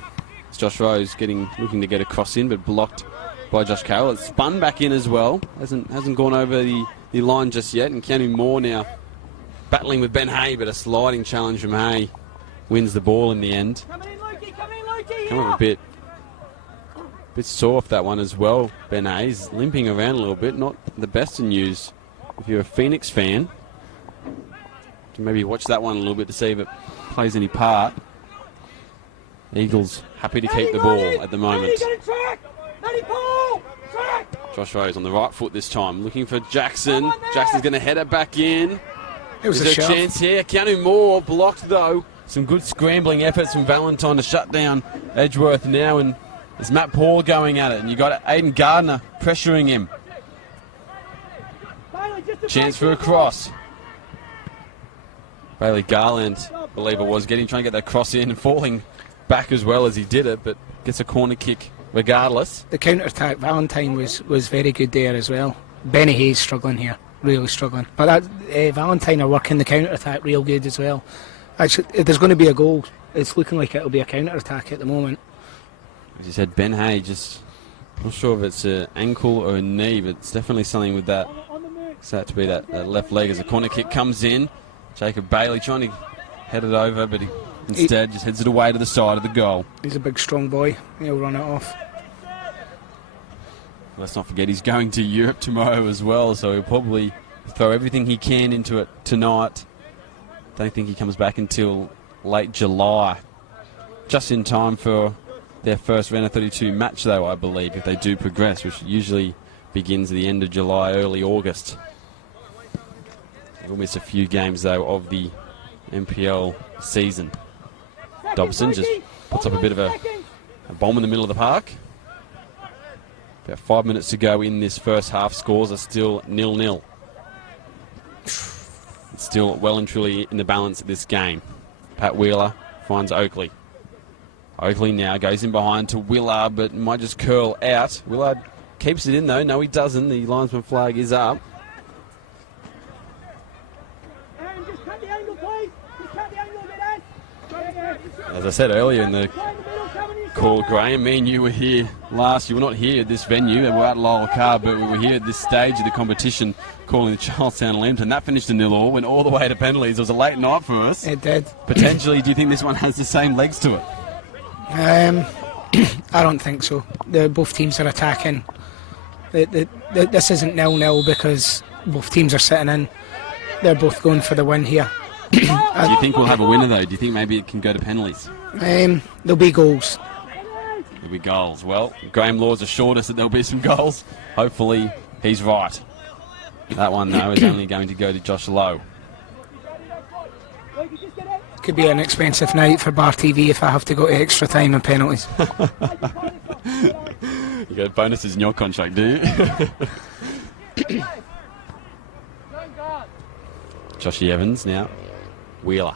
It's Josh Rose looking to get a cross in, but blocked by Josh Carroll. It's spun back in as well. Hasn't gone over the line just yet. And Keanu Moore now battling with Ben Hay, but a sliding challenge from Hay wins the ball in the end. Come up a bit sore off that one as well. Ben Hayes limping around a little bit, not the best of news if you're a Phoenix fan. To maybe watch that one a little bit to see if it plays any part. Eagles happy to keep the ball at the moment. Josh Rose on the right foot this time, looking for Jackson. Jackson's going to head it back in. It was There's a chance here. Keanu Moore blocked though. some good scrambling efforts from Valentine to shut down Edgeworth now, and there's Matt Paul going at it, and you got Aiden Gardner pressuring him. Chance for a cross. Bailey Garland, I believe it was, trying to get that cross in and falling back as well as he did it, but gets a corner kick regardless. The counter-attack, Valentine was very good there as well. Benny Hayes struggling here, really struggling. But Valentine are working the counter-attack real good as well. Actually, if there's going to be a goal, it's looking like it'll be a counter-attack at the moment. As you said, Ben Hay, just not sure if it's an ankle or a knee, but it's definitely something with that. It's that to be that left leg as a corner kick comes in. Jacob Bailey trying to head it over, but he instead just heads it away to the side of the goal. He's a big, strong boy. He'll run it off. Let's not forget he's going to Europe tomorrow as well, so he'll probably throw everything he can into it tonight. Don't think he comes back until late July. Just in time for their first round of 32 match, though, I believe, if they do progress, which usually begins at the end of July, early August. We'll miss a few games, though, of the NPL season. Dobson just puts up a bit of a bomb in the middle of the park. About 5 minutes to go in this first half. Scores are still 0-0. It's still well and truly in the balance of this game. Pat Wheeler finds Oakley. Oakley now goes in behind to Willard, but might just curl out. Willard keeps it in, though. No, he doesn't. The linesman flag is up. As I said earlier in the call, Graham, me and you were here last. You were not here at this venue, and we're at Lowell Car, but we were here at this stage of the competition calling the Charlestown Limbs, and that finished a 0-0, went all the way to penalties. It was a late night for us. It did. Potentially, do you think this one has the same legs to it? I don't think so. Both teams are attacking. This isn't 0-0 because both teams are sitting in. They're both going for the win here. Do you think we'll have a winner, though? Do you think maybe it can go to penalties? There'll be goals. There'll be goals. Well, Graham Laws assured us that there'll be some goals. Hopefully, he's right. That one, though, is only going to go to Josh Lowe. Could be an expensive night for Bar TV if I have to go to extra time and penalties. You got bonuses in your contract, do you? Joshy Evans now. Wheeler.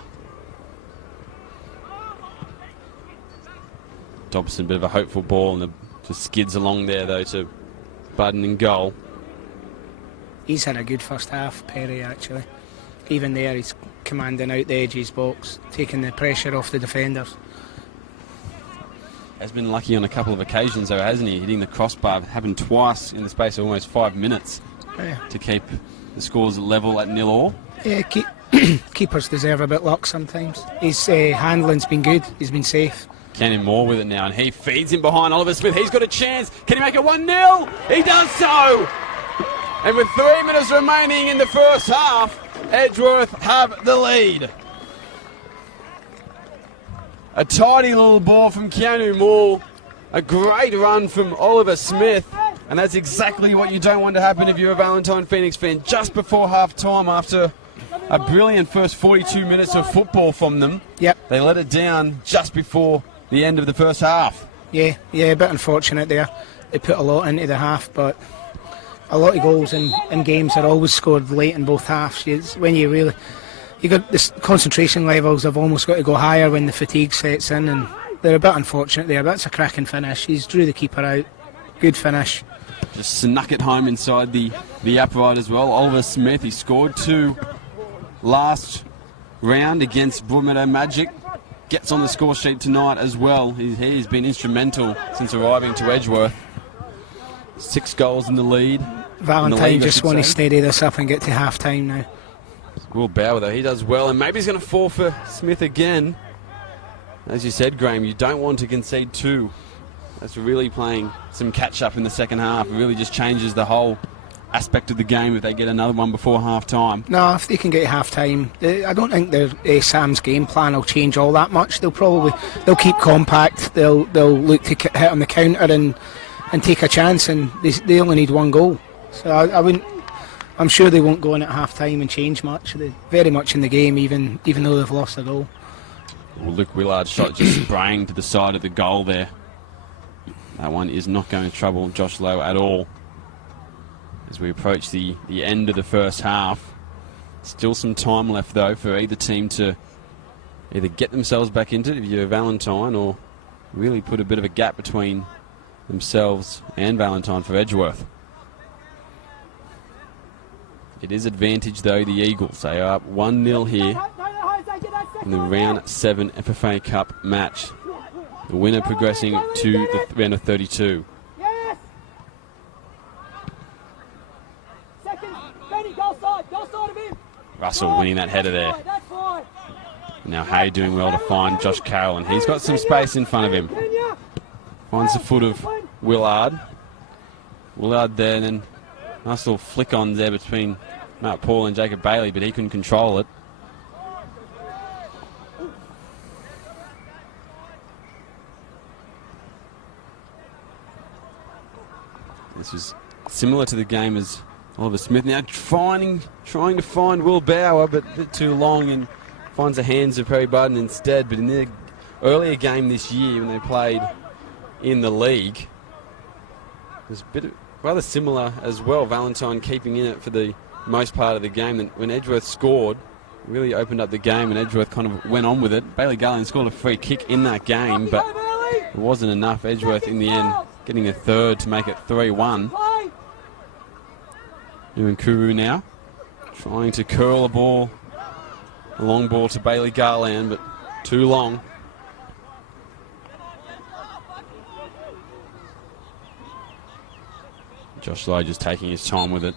Dobson, bit of a hopeful ball, and just skids along there, though, to Budden in goal. He's had a good first half, Perry, actually. Even there, he's commanding out the edge of his box, taking the pressure off the defenders. Has been lucky on a couple of occasions, though, hasn't he? Hitting the crossbar, happened twice in the space of almost 5 minutes to keep the scores level at 0-0. Yeah, keepers deserve a bit luck sometimes. His handling's been good, he's been safe. Cannon Moore with it now, and he feeds him behind Oliver Smith. He's got a chance. Can he make it 1-0? He does so! And with 3 minutes remaining in the first half, Edgeworth have the lead. A tidy little ball from Keanu Moore. A great run from Oliver Smith. And that's exactly what you don't want to happen if you're a Valentine Phoenix fan. Just before half-time, after a brilliant first 42 minutes of football from them, they let it down just before the end of the first half. Yeah, a bit unfortunate there. They put a lot into the half, but a lot of goals in games are always scored late in both halves. When you got this concentration levels have almost got to go higher when the fatigue sets in, and they're a bit unfortunate there. That's a cracking finish. He's drew the keeper out. Good finish. Just snuck it home inside the upright as well. Oliver Smith, he scored 2 last round against Broadmeadow Magic. Gets on the score sheet tonight as well. He's been instrumental since arriving to Edgeworth. 6 goals in the lead. Valentine just want to steady this up and get to half-time now. Will Bauer, though, he does well, and maybe he's going to fall for Smith again. As you said, Graham, you don't want to concede 2. That's really playing some catch-up in the second half. It really just changes the whole aspect of the game if they get another one before half-time. No, if they can get half-time, I don't think Sam's game plan will change all that much. They'll keep compact. They'll look to hit on the counter and take a chance, and they only need 1 goal. So I'm sure they won't go in at half-time and change much. They're very much in the game, even though they've lost a goal. Well, Luke Willard's shot just sprang to the side of the goal there. That one is not going to trouble Josh Lowe at all. As we approach the end of the first half. Still some time left, though, for either team to either get themselves back into it, if you're Valentine, or really put a bit of a gap between themselves and Valentine for Edgeworth. It is advantage, though, the Eagles. They are up 1-0 here in the round 7 FFA Cup match. The winner progressing to the round of 32. Yes. Second, Benny, go side of him. Russell winning that header there. That's fine. Now Hay doing well to find Josh Carroll, and he's got some space in front of him. Finds the foot of Willard. Willard there, and then nice little flick on there between Matt Paul and Jacob Bailey, but he couldn't control it. This was similar to the game as Oliver Smith. Now trying to find Will Bauer, but a bit too long, and finds the hands of Perry Budden instead. But in the earlier game this year, when they played in the league, it was a bit rather similar as well. Valentine keeping in it for the most part of the game. Then when Edgeworth scored, really opened up the game, and Edgeworth kind of went on with it. Bailey Garland scored a free kick in that game, but it wasn't enough. Edgeworth in the end getting a third to make it 3-1. Kuru now trying to curl a ball, a long ball to Bailey Garland, but too long. Josh Lowe just taking his time with it.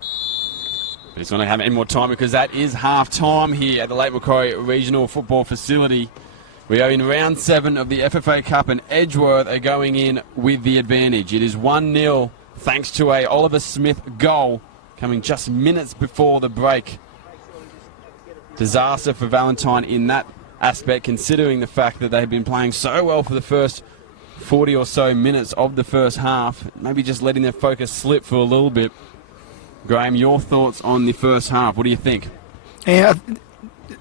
But he's not going to have any more time, because that is half time here at the Lake Macquarie Regional Football Facility. We are in round 7 of the FFA Cup, and Edgeworth are going in with the advantage. It is 1-0 thanks to a Oliver Smith goal coming just minutes before the break. Disaster for Valentine in that aspect, considering the fact that they've been playing so well for the first 40 or so minutes of the first half. Maybe just letting their focus slip for a little bit. Graham, your thoughts on the first half? What do you think? Yeah,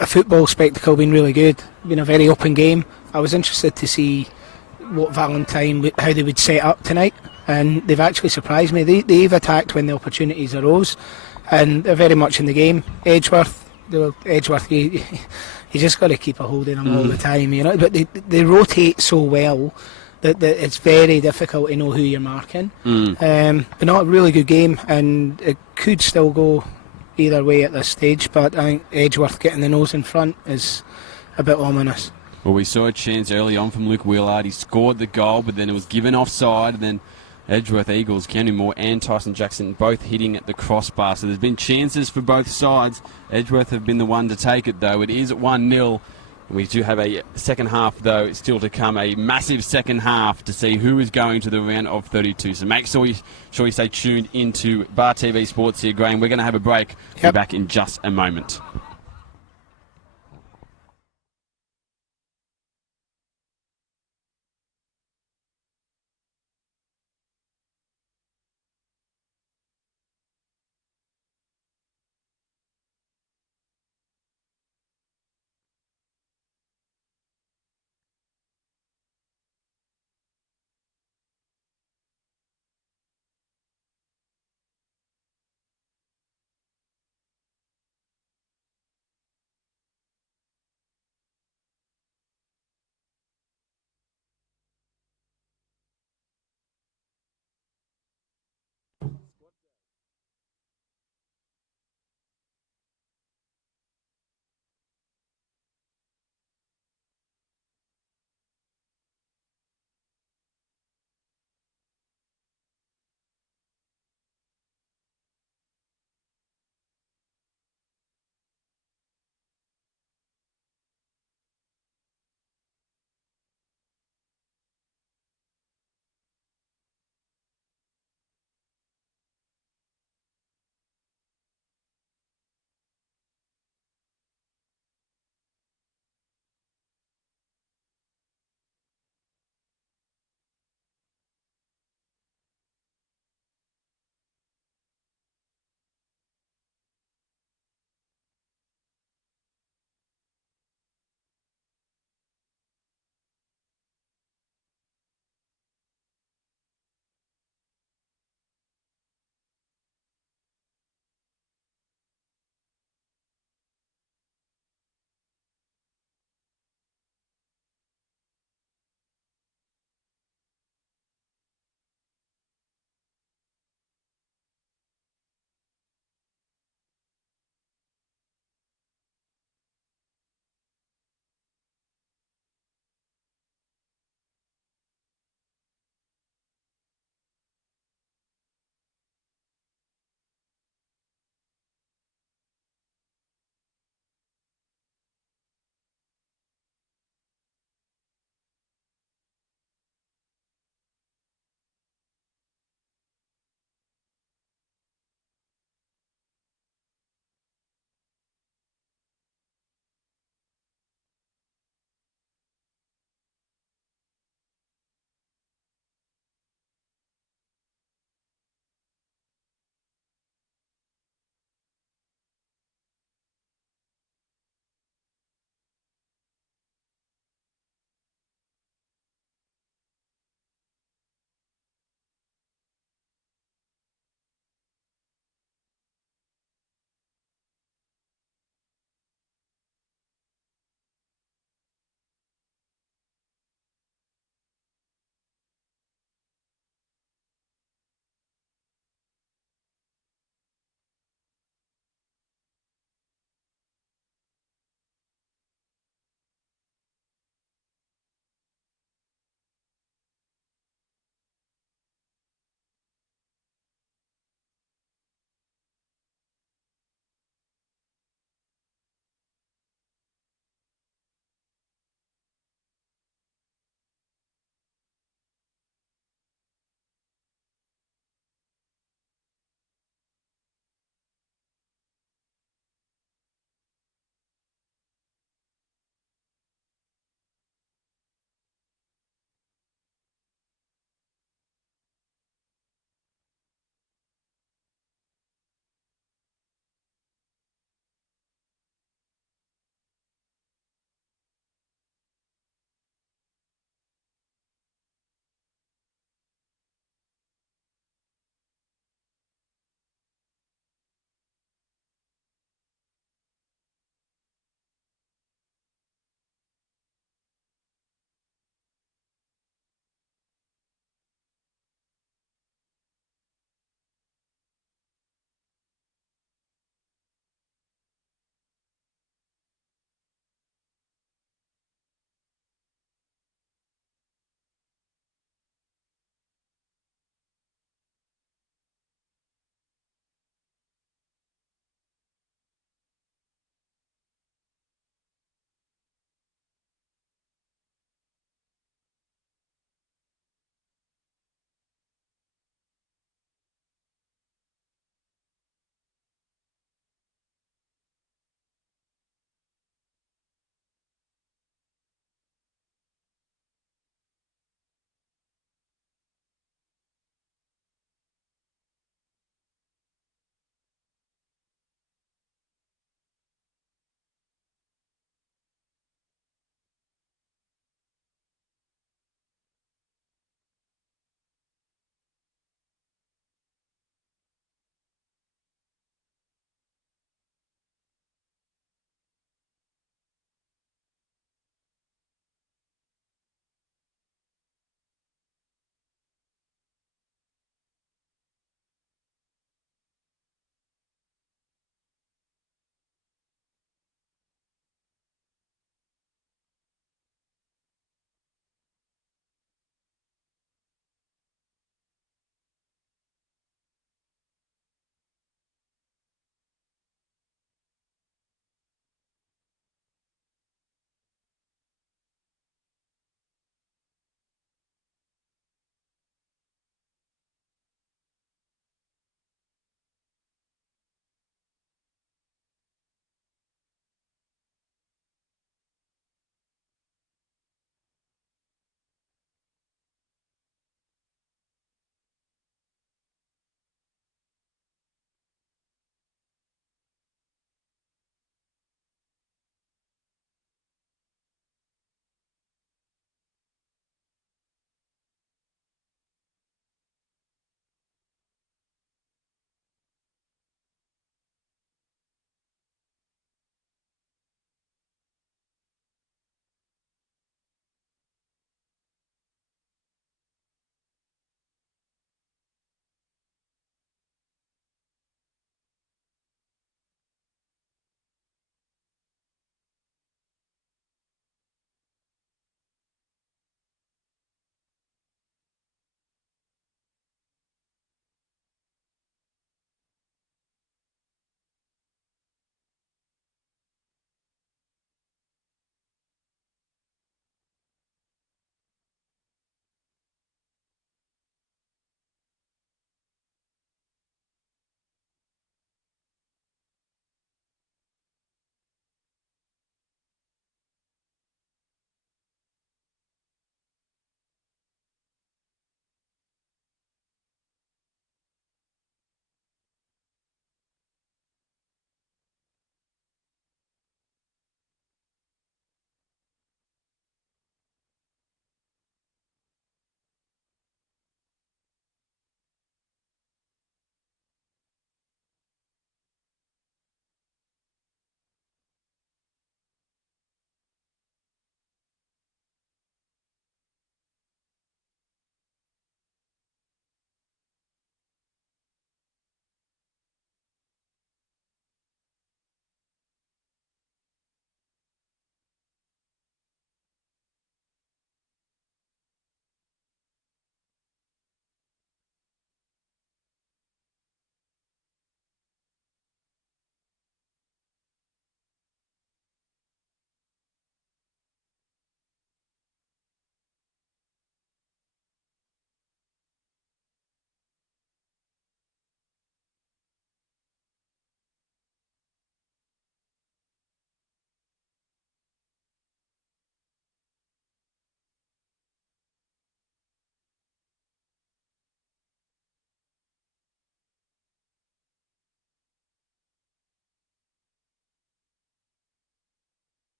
a football spectacle been really good. Been a very open game. I was interested to see what Valentine, how they would set up tonight, and they've actually surprised me. They've attacked when the opportunities arose, and they're very much in the game. Edgeworth, you just got to keep a hold of them all the time, you know. But they rotate so well that it's very difficult to know who you're marking. But not a really good game, and it could still go either way at this stage. But I think Edgeworth getting the nose in front is a bit ominous. Well, we saw a chance early on from Luke Willard. He scored the goal, but then it was given offside. And then Edgeworth Eagles, Kenny Moore and Tyson Jackson both hitting at the crossbar. So there's been chances for both sides. Edgeworth have been the one to take it, though. It is 1-0. We do have a second half, though, still to come. A massive second half to see who is going to the round of 32. So make sure you stay tuned into Bar TV Sports here, Graham. We're going to have a break. Yep. Be back in just a moment.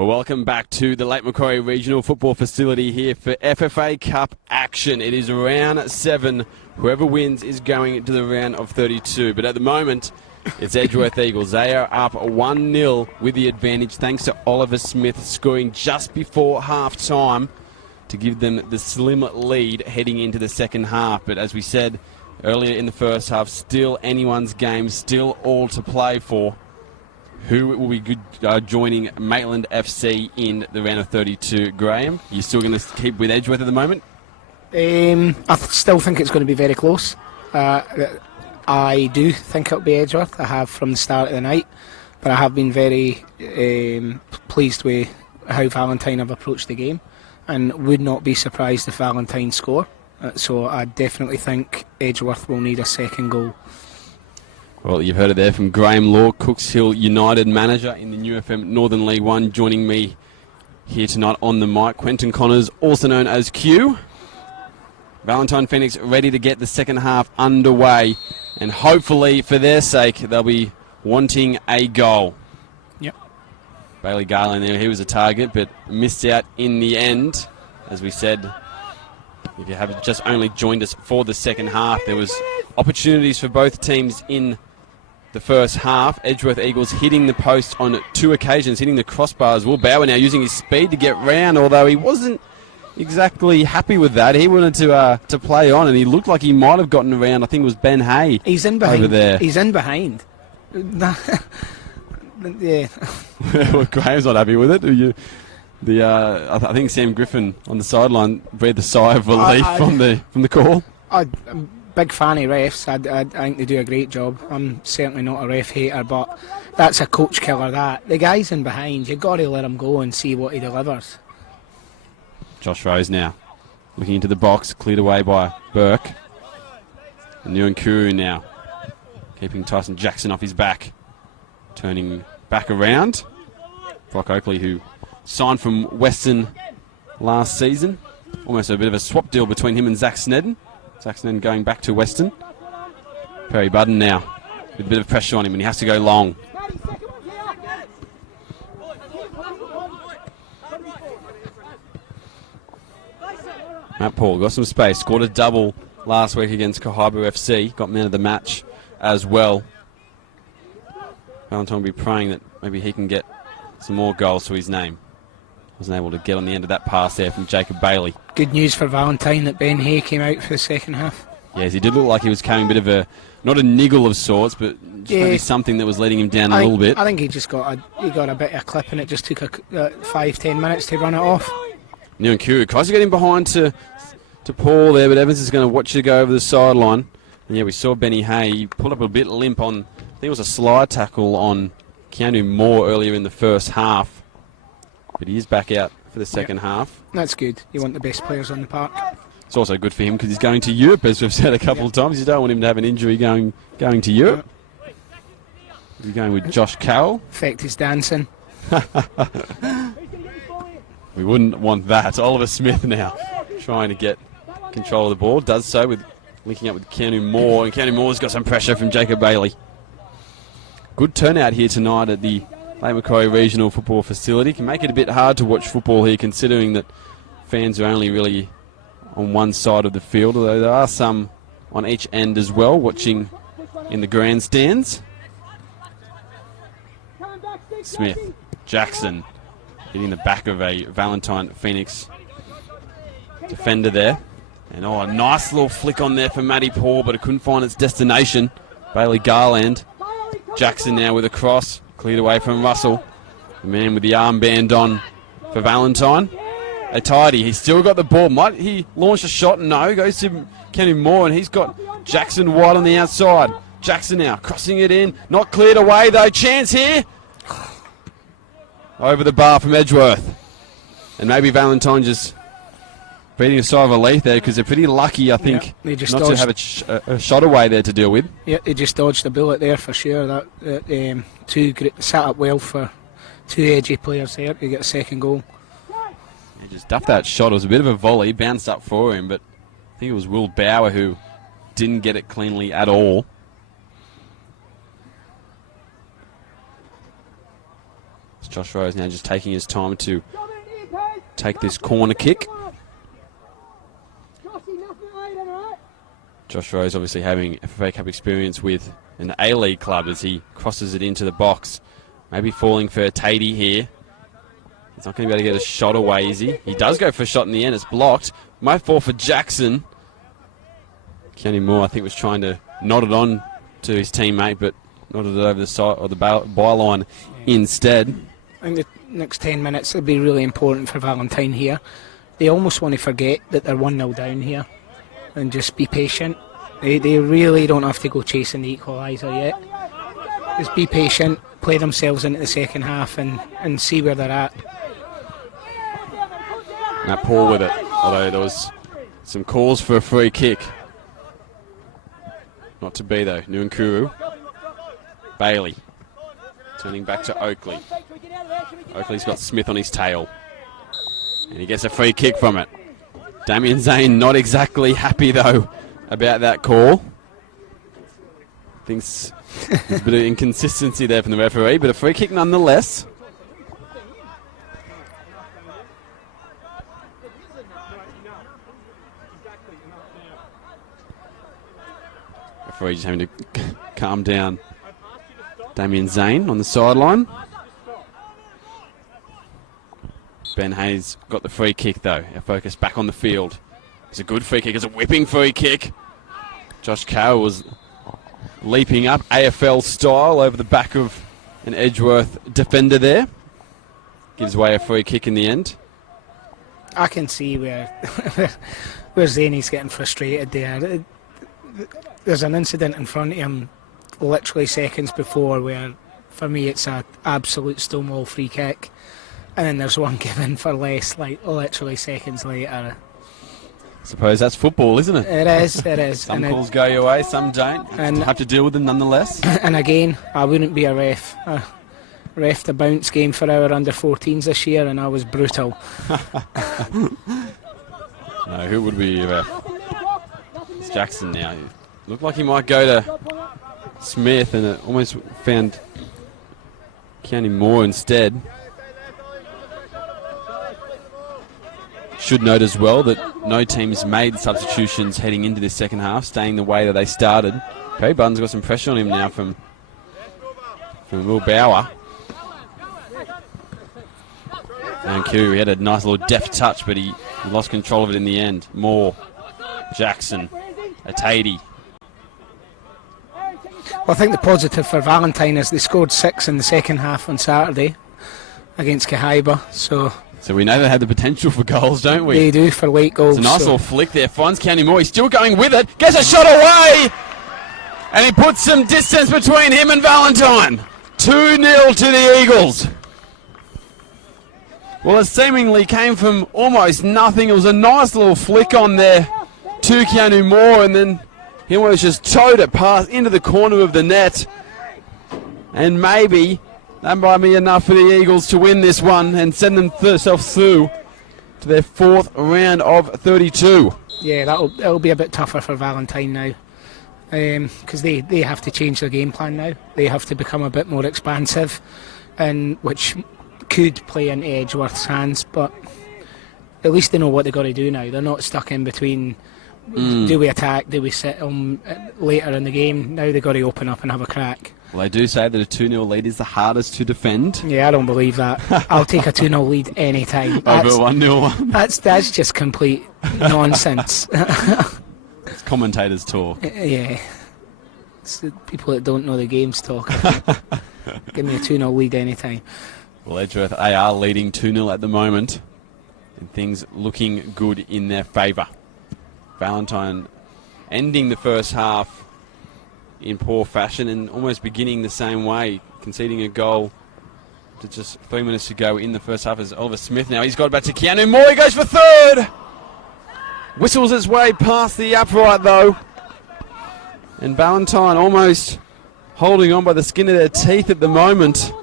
Well, welcome back to the Lake Macquarie Regional Football Facility here for FFA Cup action. It is round 7. Whoever wins is going to the round of 32. But at the moment, it's Edgeworth Eagles. They are up 1-0 with the advantage thanks to Oliver Smith scoring just before half-time to give them the slim lead heading into the second half. But as we said earlier in the first half, still anyone's game, still all to play for. Who will be joining Maitland FC in the round of 32? Graham, you still going to keep with Edgeworth at the moment? I still think it's going to be very close. I do think it'll be Edgeworth. I have from the start of the night, but I have been very pleased with how Valentine have approached the game, and would not be surprised if Valentine score. So I definitely think Edgeworth will need a second goal. Well, you've heard it there from Graham Law, Cooks Hill United manager in the New FM Northern League 1. Joining me here tonight on the mic, Quentin Connors, also known as Q. Valentine Phoenix ready to get the second half underway, and hopefully for their sake they'll be wanting a goal. Yep. Bailey Garland there, he was a target but missed out in the end. As we said, if you have just only joined us for the second half, there was opportunities for both teams in the first half. Edgeworth Eagles hitting the post on 2 occasions, hitting the crossbars. Will Bauer now using his speed to get round, although he wasn't exactly happy with that. He wanted to play on, and he looked like he might have gotten around. I think it was Ben Hay. He's in behind. Over there. He's in behind. Yeah. Well, Graham's not happy with it. I think Sam Griffin on the sideline breathed a sigh of relief from the call. I'm a big fan of refs. I think they do a great job. I'm certainly not a ref hater, but that's a coach killer. That the guy's in behind. You've got to let him go and see what he delivers. Josh Rose now looking into the box, cleared away by Burke. And Nuankuru now keeping Tyson Jackson off his back, turning back around. Brock Oakley, who signed from Western last season. Almost a bit of a swap deal between him and Zach Snedden. Zach Snedden going back to Western. Perry Budden now with a bit of pressure on him, and he has to go long. Matt Paul got some space, scored a double last week against Kahaibu FC, got man of the match as well. Valentine will be praying that maybe he can get some more goals to his name. Wasn't able to get on the end of that pass there from Jacob Bailey. Good news for Valentine that Ben Hay came out for the second half. Yes, he did look like he was carrying a bit of a, not a niggle of sorts, but just maybe something that was letting him down a little bit. I think he just got a bit of a clip, and it just took 5-10 minutes to run it off. Nuankuru tries to get him behind to Paul there, but Evans is going to watch it go over the sideline. And yeah, we saw Benny Hay. He pulled up a bit limp on, I think it was a slide tackle on Keanu Moore earlier in the first half. But he is back out for the second half. That's good. You want the best players on the park. It's also good for him because he's going to Europe, as we've said a couple of times. You don't want him to have an injury going to Europe. You're going with Josh Carroll. Affect his dancing. We wouldn't want that. Oliver Smith now trying to get control of the ball. Does so with linking up with Keanu Moore. And Keanu Moore's got some pressure from Jacob Bailey. Good turnout here tonight at the Lake Macquarie Regional Football Facility. Can make it a bit hard to watch football here, considering that fans are only really on one side of the field, although there are some on each end as well, watching in the grandstands. Smith, Jackson, hitting the back of a Valentine Phoenix defender there. And a nice little flick on there for Matty Paul, but it couldn't find its destination. Bailey Garland. Jackson now with a cross. Cleared away from Russell. The man with the armband on for Valentine. A tidy. He's still got the ball. Might he launch a shot? No. Goes to Kenny Moore, and he's got Jackson wide on the outside. Jackson now crossing it in. Not cleared away, though. Chance here. Over the bar from Edgeworth. And maybe Valentine just breathing a sigh of relief there, because they're pretty lucky, I think, not to have a shot away there to deal with. Yeah, they just dodged a bullet there for sure. That set up well for two edgy players there to get a second goal. He just duffed that shot. It was a bit of a volley, bounced up for him, but I think it was Will Bauer who didn't get it cleanly at all. Josh Rose now just taking his time to take this corner kick. Josh Rose obviously having FFA Cup experience with an A-League club as he crosses it into the box. Maybe falling for Tatey here. He's not going to be able to get a shot away, is he? He does go for a shot in the end. It's blocked. Might fall for Jackson. Keanu Moore, I think, was trying to nod it on to his teammate, but nodded it over the side or the byline instead. I think the next 10 minutes will be really important for Valentine here. They almost want to forget that they're 1-0 down here and just be patient. They really don't have to go chasing the equaliser yet. Just be patient, play themselves into the second half and see where they're at. Matt Paul with it, although there was some calls for a free kick. Not to be though. Nuankuru. Bailey. Turning back to Oakley. Oakley's got Smith on his tail. And he gets a free kick from it. Damien Zane not exactly happy though about that call. Thinks there's a bit of inconsistency there from the referee, but a free kick nonetheless. Referee just having to calm down Damien Zane on the sideline. Ben Hayes got the free kick though. Our focus back on the field. It's a good free kick. It's a whipping free kick. Josh Carroll was leaping up AFL style over the back of an Edgeworth defender there. Gives away a free kick in the end. I can see where Zaney's getting frustrated there. There's an incident in front of him literally seconds before where, for me, it's an absolute stonewall free kick. And then there's one given for less, like literally seconds later. I suppose that's football, isn't it? It is. Some calls go your way, some don't. And have to deal with them nonetheless. And again, I wouldn't be a ref. I refed a bounce game for our under-14s this year, and I was brutal. No, who would be a ref? It's Jackson now. Looked like he might go to Smith, and it almost found Keanu Moore instead. Should note as well that no teams made substitutions heading into this second half, staying the way that they started. Perry Budden's got some pressure on him now from Will Bauer. And Q, he had a nice little deft touch, but he lost control of it in the end. Moore, Jackson, Atadi. Well, I think the positive for Valentine is they scored 6 in the second half on Saturday against Cahaiba, So we know they had the potential for goals, don't we? They do for late goals. It's a nice little flick there. Finds Keanu Moore. He's still going with it. Gets a shot away. And he puts some distance between him and Valentine. 2-0 to the Eagles. Well, it seemingly came from almost nothing. It was a nice little flick on there to Keanu Moore. And then he almost just towed it past into the corner of the net. And maybe that might be enough for the Eagles to win this one and send themselves through to their 4th round of 32. Yeah, that'll be a bit tougher for Valentine now, because they have to change their game plan now. They have to become a bit more expansive, and which could play into Edgeworth's hands. But at least they know what they've got to do now. They're not stuck in between. Do we attack? Do we sit them later in the game? Now they've got to open up and have a crack. Well, they do say that a 2-0 lead is the hardest to defend. Yeah, I don't believe that. I'll take a 2-0 lead any time. Over 1-0 one. That's just complete nonsense. It's commentators talk. Yeah. It's the people that don't know the game's talk. Give me a 2-0 lead any time. Well, Edgeworth, they are leading 2-0 at the moment. And things looking good in their favour. Valentine ending the first half in poor fashion and almost beginning the same way, conceding a goal to just 3 minutes to go in the first half as Oliver Smith now. He's got it back to Keanu Moore. He goes for third. Whistles his way past the upright though. And Valentine almost holding on by the skin of their teeth at the moment.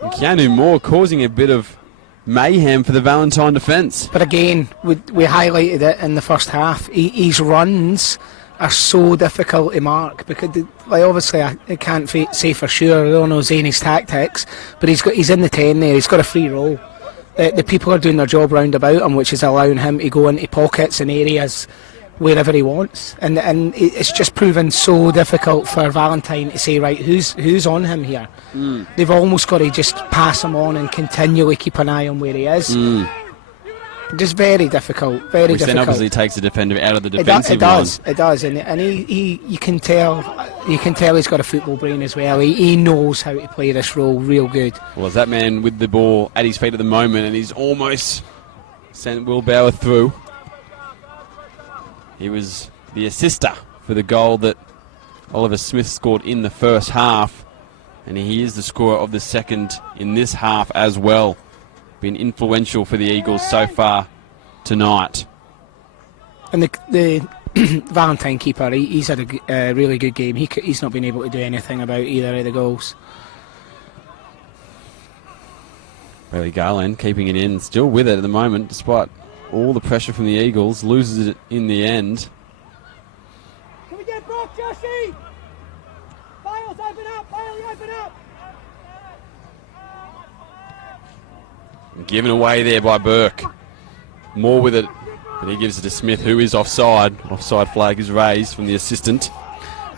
And Keanu Moore causing a bit of mayhem for the Valentine defence. But again, we highlighted it in the first half. His runs are so difficult to mark because, obviously I can't say for sure. I don't know Zane's tactics, but he's in the 10 there. He's got a free roll. The people are doing their job round about him, which is allowing him to go into pockets and areas wherever he wants, and it's just proven so difficult for Valentine to say, right, who's on him here. They've almost got to just pass him on and continually keep an eye on where he is. Just very difficult, very Which difficult. then obviously takes the defender out of the defensive line. It does, and he you can tell he's got a football brain as well. He knows how to play this role real good. Well, it's that man with the ball at his feet at the moment, and he's almost sent Will Bauer through. He was the assister for the goal that Oliver Smith scored in the first half, and he is the scorer of the second in this half as well. Been influential for the Eagles so far tonight. And the Valentine keeper, he's had a really good game. He's not been able to do anything about either of the goals. Bailey Garland keeping it in, still with it at the moment, despite all the pressure from the Eagles, loses it in the end. Can we get Brock, Joshy? Bales, open up, Bailey, open up. Given away there by Burke. More with it, but he gives it to Smith, who is offside. Offside flag is raised from the assistant.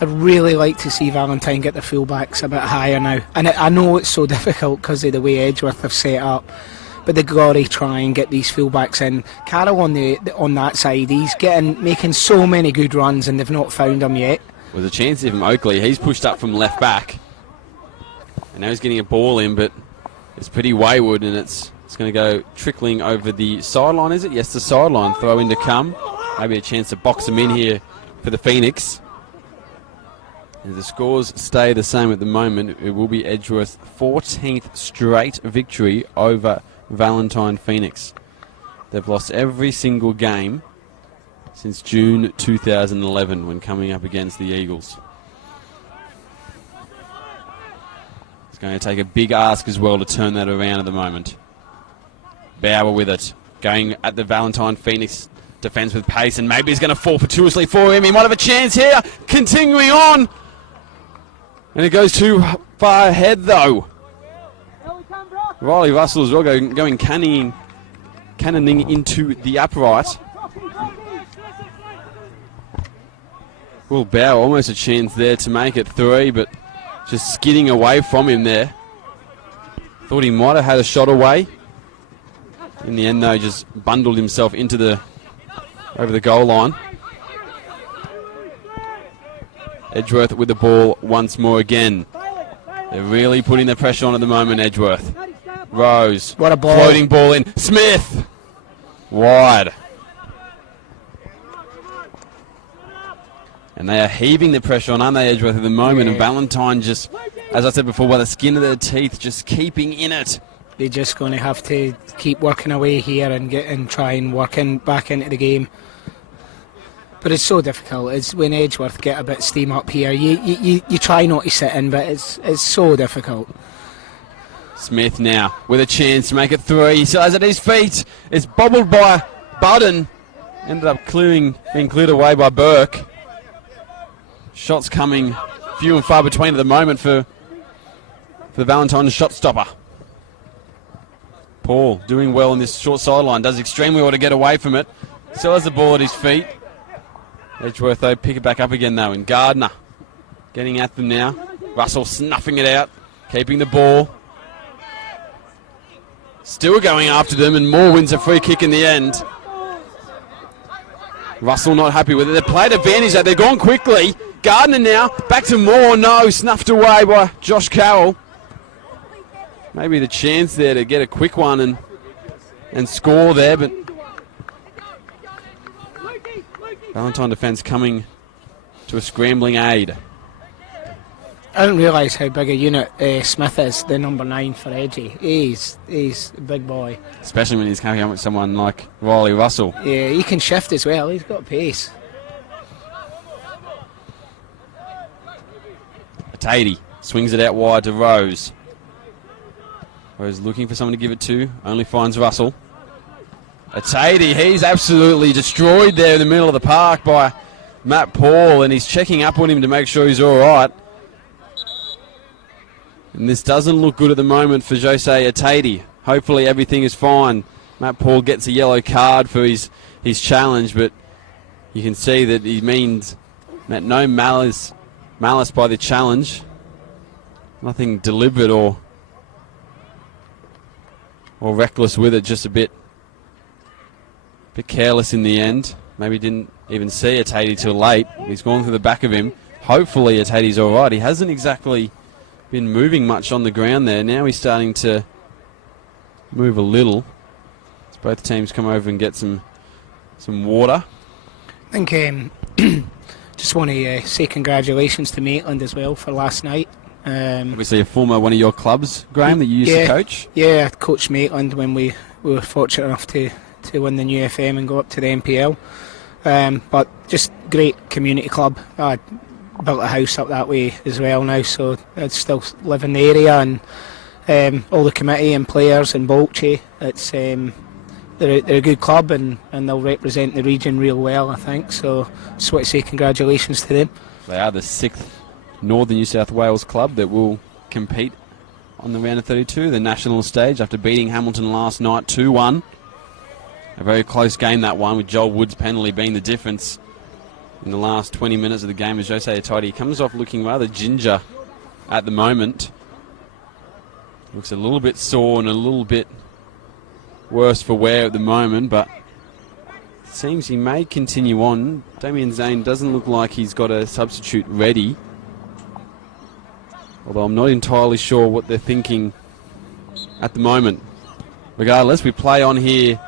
I'd really like to see Valentine get the fullbacks a bit higher now. And I know it's so difficult because of the way Edgeworth have set up, but they've got to try and get these fullbacks in. Carroll on that side, he's making so many good runs and they've not found him yet. With a chance here from Oakley. He's pushed up from left back. And now he's getting a ball in, but it's pretty wayward, and it's going to go trickling over the sideline, is it? Yes, the sideline. Throw in to come. Maybe a chance to box him in here for the Phoenix. If the scores stay the same at the moment, it will be Edgeworth's 14th straight victory over Valentine Phoenix. They've lost every single game since June 2011 when coming up against the Eagles. It's going to take a big ask as well to turn that around at the moment. Bauer with it, going at the Valentine Phoenix defence with pace, and maybe he's going to fall fortuitously for him. He might have a chance here, continuing on. And it goes too far ahead though. Riley Russell as well going cannoning into the upright. Will Bauer almost a chance there to make it 3, but just skidding away from him there. Thought he might have had a shot away. In the end though, just bundled himself over the goal line. Edgeworth with the ball once more again. They're really putting the pressure on at the moment, Edgeworth. Rose. What a ball. Floating ball in. Smith. Wide. And they are heaving the pressure on, aren't they, Edgeworth, at the moment? Yeah. And Valentine just, as I said before, by the skin of their teeth, just keeping in it. They're just going to have to keep working away here and try and work back into the game. But it's so difficult. It's when Edgeworth get a bit steam up here. You try not to sit in, but it's so difficult. Smith now with a chance to make it 3. He still has it at his feet. It's bobbled by Budden. Ended up being cleared away by Burke. Shots coming few and far between at the moment for the Valentine shot stopper. Paul doing well on this short sideline. Does extremely well to get away from it. Still has the ball at his feet. Edgeworth, though, pick it back up again, though. And Gardner getting at them now. Russell snuffing it out. Keeping the ball. Still going after them, and Moore wins a free kick in the end. Russell not happy with it. They played advantage, they're gone quickly. Gardner now, back to Moore. No, snuffed away by Josh Carroll. Maybe the chance there to get a quick one and score there, but Valentine defence coming to a scrambling aid. I didn't realise how big a unit Smith is, the number 9 for Edgy. He's a big boy. Especially when he's coming up with someone like Riley Russell. Yeah, he can shift as well. He's got pace. Atady swings it out wide to Rose. Rose looking for someone to give it to. Only finds Russell. Atady, he's absolutely destroyed there in the middle of the park by Matt Paul, and he's checking up on him to make sure he's all right. And this doesn't look good at the moment for Jose Atadi. Hopefully everything is fine. Matt Paul gets a yellow card for his challenge, but you can see that he means that no malice by the challenge. Nothing deliberate or reckless with it, just a bit careless in the end. Maybe didn't even see Atadi till late. He's gone through the back of him. Hopefully Atadi's all right. He hasn't exactly been moving much on the ground there. Now he's starting to move a little. As both teams come over and get some water. I think just want to say congratulations to Maitland as well for last night. Obviously a former one of your clubs, Graham, that you used to coach. Yeah, I coached Maitland when we were fortunate enough to win the new FM and go up to the NPL. But just great community club. I built a house up that way as well now, so I still live in the area, and all the committee and players and Bolche, it's they're a good club, and they'll represent the region real well, I think. So just want to say congratulations to them. They are the 6th Northern New South Wales club that will compete on the round of 32, the national stage, after beating Hamilton last night 2-1. A very close game, that one, with Joel Wood's penalty being the difference in the last 20 minutes of the game, as Jose Atadi comes off looking rather ginger at the moment. Looks a little bit sore and a little bit worse for wear at the moment, but it seems he may continue on. Damien Zane doesn't look like he's got a substitute ready, although I'm not entirely sure what they're thinking at the moment. Regardless, we play on here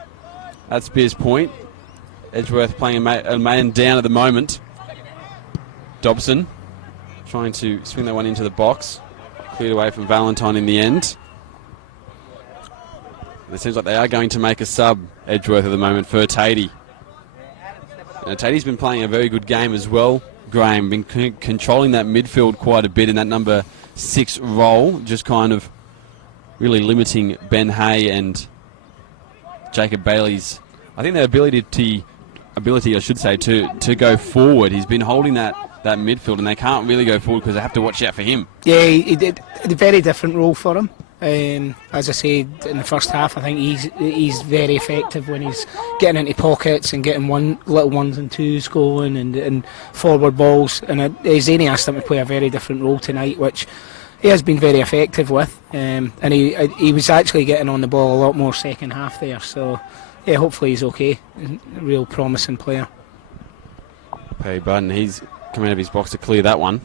at Spears Point. Edgeworth playing a man down at the moment. Dobson trying to swing that one into the box. Cleared away from Valentine in the end. It seems like they are going to make a sub, Edgeworth, at the moment for Atadi. And Atadi's been playing a very good game as well, Graham. Been controlling that midfield quite a bit in that number 6 role, just kind of really limiting Ben Hay and Jacob Bailey's, I think, their ability, I should say, to go forward. He's been holding that midfield, and they can't really go forward because they have to watch out for him. Yeah, he did a very different role for him. As I said in the first half, I think he's very effective when he's getting into pockets and getting little 1s and 2s going and forward balls. And Zane asked him to play a very different role tonight, which he has been very effective with. And he was actually getting on the ball a lot more second half there. So yeah, hopefully he's okay. A real promising player. Perry Budden, he's coming out of his box to clear that one.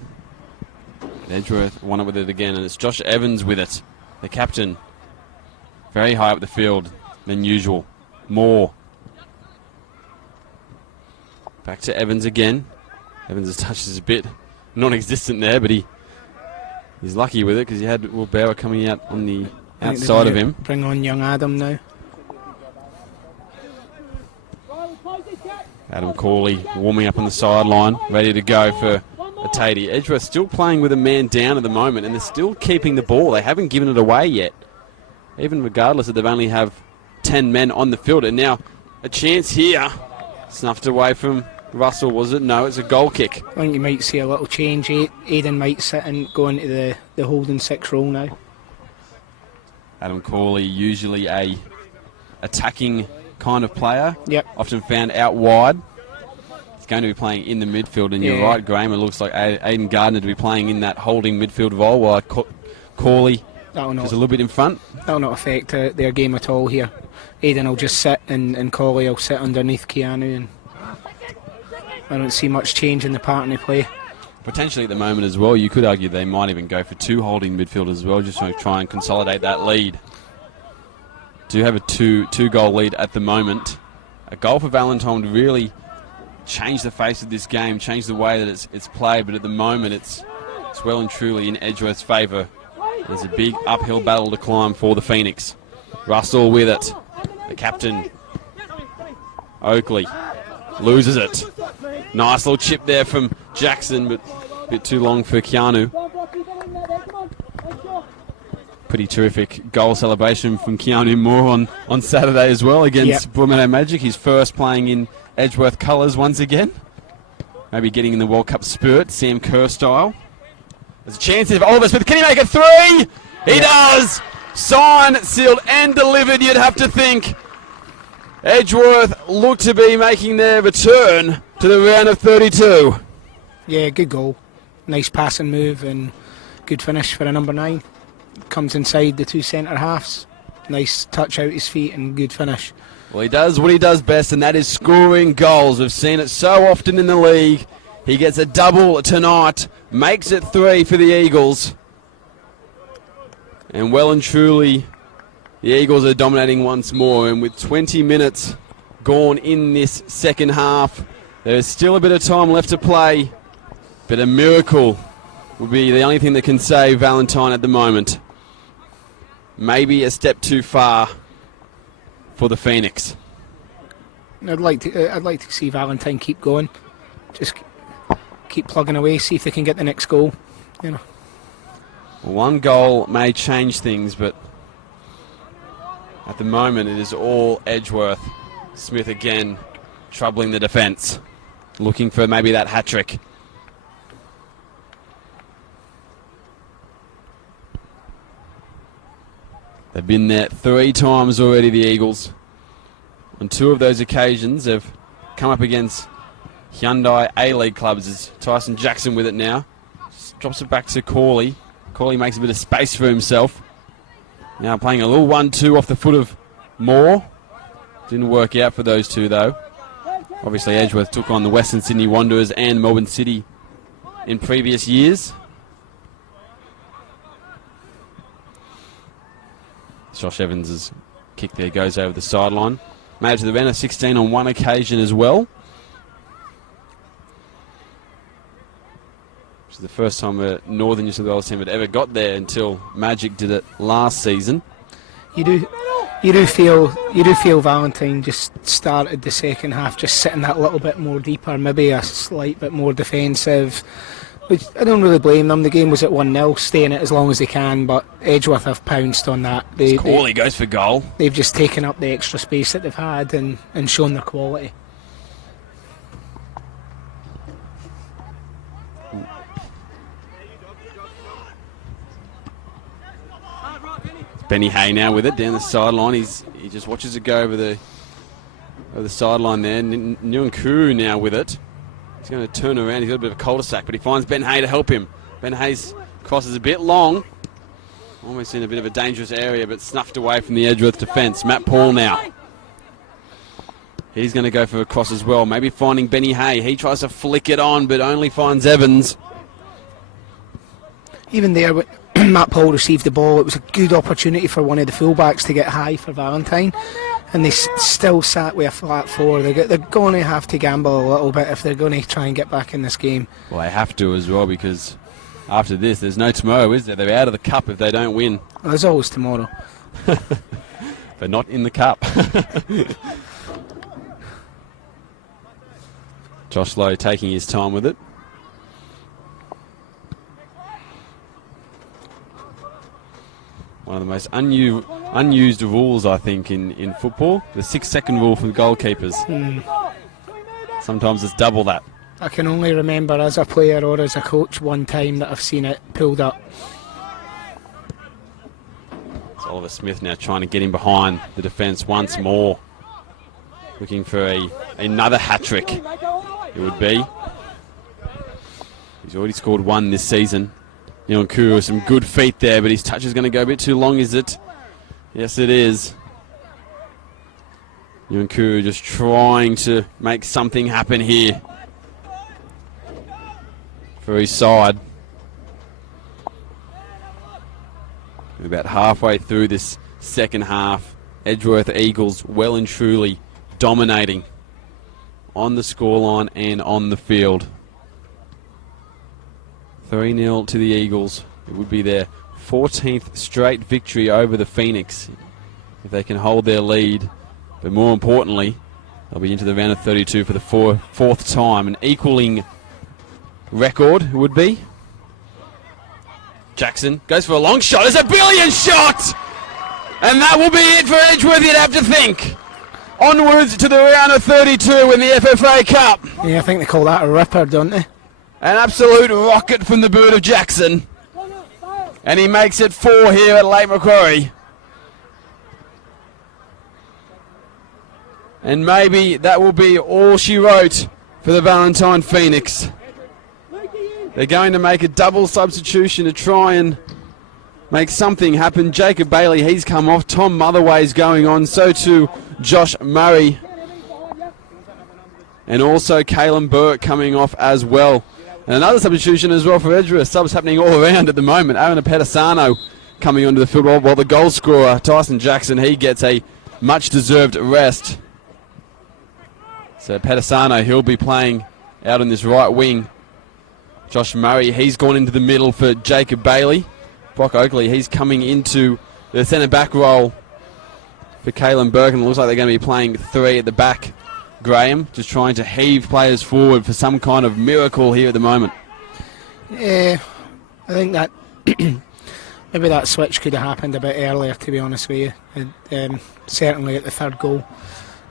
Edgeworth won it with it again, and it's Josh Evans with it, the captain. Very high up the field than usual. More. Back to Evans again. Evans' touch is a bit non-existent there, but he's lucky with it because he had Wilbera coming out on the outside of him. Bring on young Adam now. Adam Corley warming up on the sideline, ready to go for Atadi. Edgeworth still playing with a man down at the moment, and they're still keeping the ball. They haven't given it away yet, even regardless that they've only have 10 men on the field. And now a chance here, snuffed away from Russell, was it? No, it's a goal kick. I think you might see a little change. Aidan might sit and go into the holding 6 role now. Adam Corley, usually a attacking kind of player, yep. Often found out wide. He's going to be playing in the midfield, and you're right, Graham, it looks like Aidan Gardner to be playing in that holding midfield role, while Corley is a little bit in front. That'll not affect their game at all here. Aidan will just sit, and Corley will sit underneath Keanu, and I don't see much change in the pattern they play. Potentially at the moment as well, you could argue they might even go for 2 holding midfielders as well, just to try and consolidate that lead. Do have a two-goal lead at the moment. A goal for Valentine would really change the face of this game, change the way that it's played, but at the moment it's well and truly in Edgeworth's favour. There's a big uphill battle to climb for the Phoenix. Russell with it. The captain, Oakley, loses it. Nice little chip there from Jackson, but a bit too long for Keanu. Pretty terrific goal celebration from Keanu Moore on Saturday as well against Broadmeadow Magic. His first playing in Edgeworth colours once again. maybe getting in the World Cup spirit, Sam Kerr style. There's a chance if Oliver Smith, can he make it 3? He does! Signed, sealed and delivered, you'd have to think. Edgeworth look to be making their return to the round of 32. Yeah, good goal. Nice passing move and good finish for a number 9. Comes inside the 2 centre halves. Nice touch out his feet and good finish. Well, he does what he does best, and that is scoring goals. We've seen it so often in the league. He gets a double tonight, makes it 3 for the Eagles. And well and truly, the Eagles are dominating once more. And with 20 minutes gone in this second half, there's still a bit of time left to play. But a miracle would be the only thing that can save Valentine at the moment. Maybe a step too far for the Phoenix. I'd like to see Valentine keep going. Just keep plugging away, see if they can get the next goal. You know. One goal may change things, but at the moment it is all Edgeworth. Smith again troubling the defence, looking for maybe that hat-trick. They've been there 3 times already, the Eagles. On 2 of those occasions, they've come up against Hyundai A-League clubs. As Tyson Jackson with it now. Just drops it back to Corley. Corley makes a bit of space for himself. Now playing a little 1-2 off the foot of Moore. Didn't work out for those 2 though. Obviously Edgeworth took on the Western Sydney Wanderers and Melbourne City in previous years. Josh Evans' kick there goes over the sideline. Made it to the round of 16 on 1 occasion as well. Which is the first time a Northern New South Wales team had ever got there until Magic did it last season. You do feel Valentine just started the second half just sitting that little bit more deeper, maybe a slight bit more defensive. Which I don't really blame them. The game was at 1-0, staying it as long as they can, but Edgeworth have pounced on that. Corley goes for goal. They've just taken up the extra space that they've had and shown their quality. Benny Hay now with it down the sideline. He just watches it go over the sideline there. Nyunkuru now with it. He's going to turn around. He's got a bit of a cul-de-sac, but he finds Ben Hay to help him. Ben Hay's cross is a bit long. Almost in a bit of a dangerous area, but snuffed away from the Edgeworth defence. Matt Paul now. He's going to go for a cross as well. Maybe finding Benny Hay. He tries to flick it on, but only finds Evans. Even there, when Matt Paul received the ball, it was a good opportunity for one of the fullbacks to get high for Valentine. And they still sat with a flat 4. They're going to have to gamble a little bit if they're going to try and get back in this game. Well, they have to as well, because after this, there's no tomorrow, is there? They're out of the cup if they don't win. Well, there's always tomorrow. But not in the cup. Josh Lowe taking his time with it. One of the most unused rules, I think, in football. The 6-second rule for the goalkeepers. Sometimes it's double that. I can only remember as a player or as a coach one time that I've seen it pulled up. It's Oliver Smith now trying to get in behind the defence once more. Looking for another hat-trick, it would be. He's already scored 1 this season. Nyunkuru, some good feet there, but his touch is going to go a bit too long, is it? Yes, it is. Nyunkuru just trying to make something happen here for his side. We're about halfway through this second half. Edgeworth Eagles well and truly dominating on the scoreline and on the field. 3-0 to the Eagles. It would be their 14th straight victory over the Phoenix if they can hold their lead. But more importantly, they'll be into the round of 32 for the fourth time. An equaling record it would be. Jackson goes for a long shot. It's a brilliant shot! And that will be it for Edgeworth, you'd have to think. onwards to the round of 32 in the FFA Cup. Yeah, I think they call that a ripper, don't they? An absolute rocket from the bird of Jackson. And he makes it 4 here at Lake Macquarie. And maybe that will be all she wrote for the Valentine Phoenix. They're going to make a double substitution to try and make something happen. Jacob Bailey, he's come off. Tom Motherway's going on. So too Josh Murray. And also Caelan Burke coming off as well. And another substitution as well for Edgeworth. Subs happening all around at the moment. Aaron Pedisano coming onto the field, while the goal scorer, Tyson Jackson, he gets a much-deserved rest. So Pedisano, he'll be playing out on this right wing. Josh Murray, he's gone into the middle for Jacob Bailey. Brock Oakley, he's coming into the centre-back role for Caelan Burke. And it looks like they're going to be playing 3 at the back. Graham just trying to heave players forward for some kind of miracle here at the moment. Yeah, I think that maybe that switch could have happened a bit earlier, to be honest with you. And, certainly at the third goal,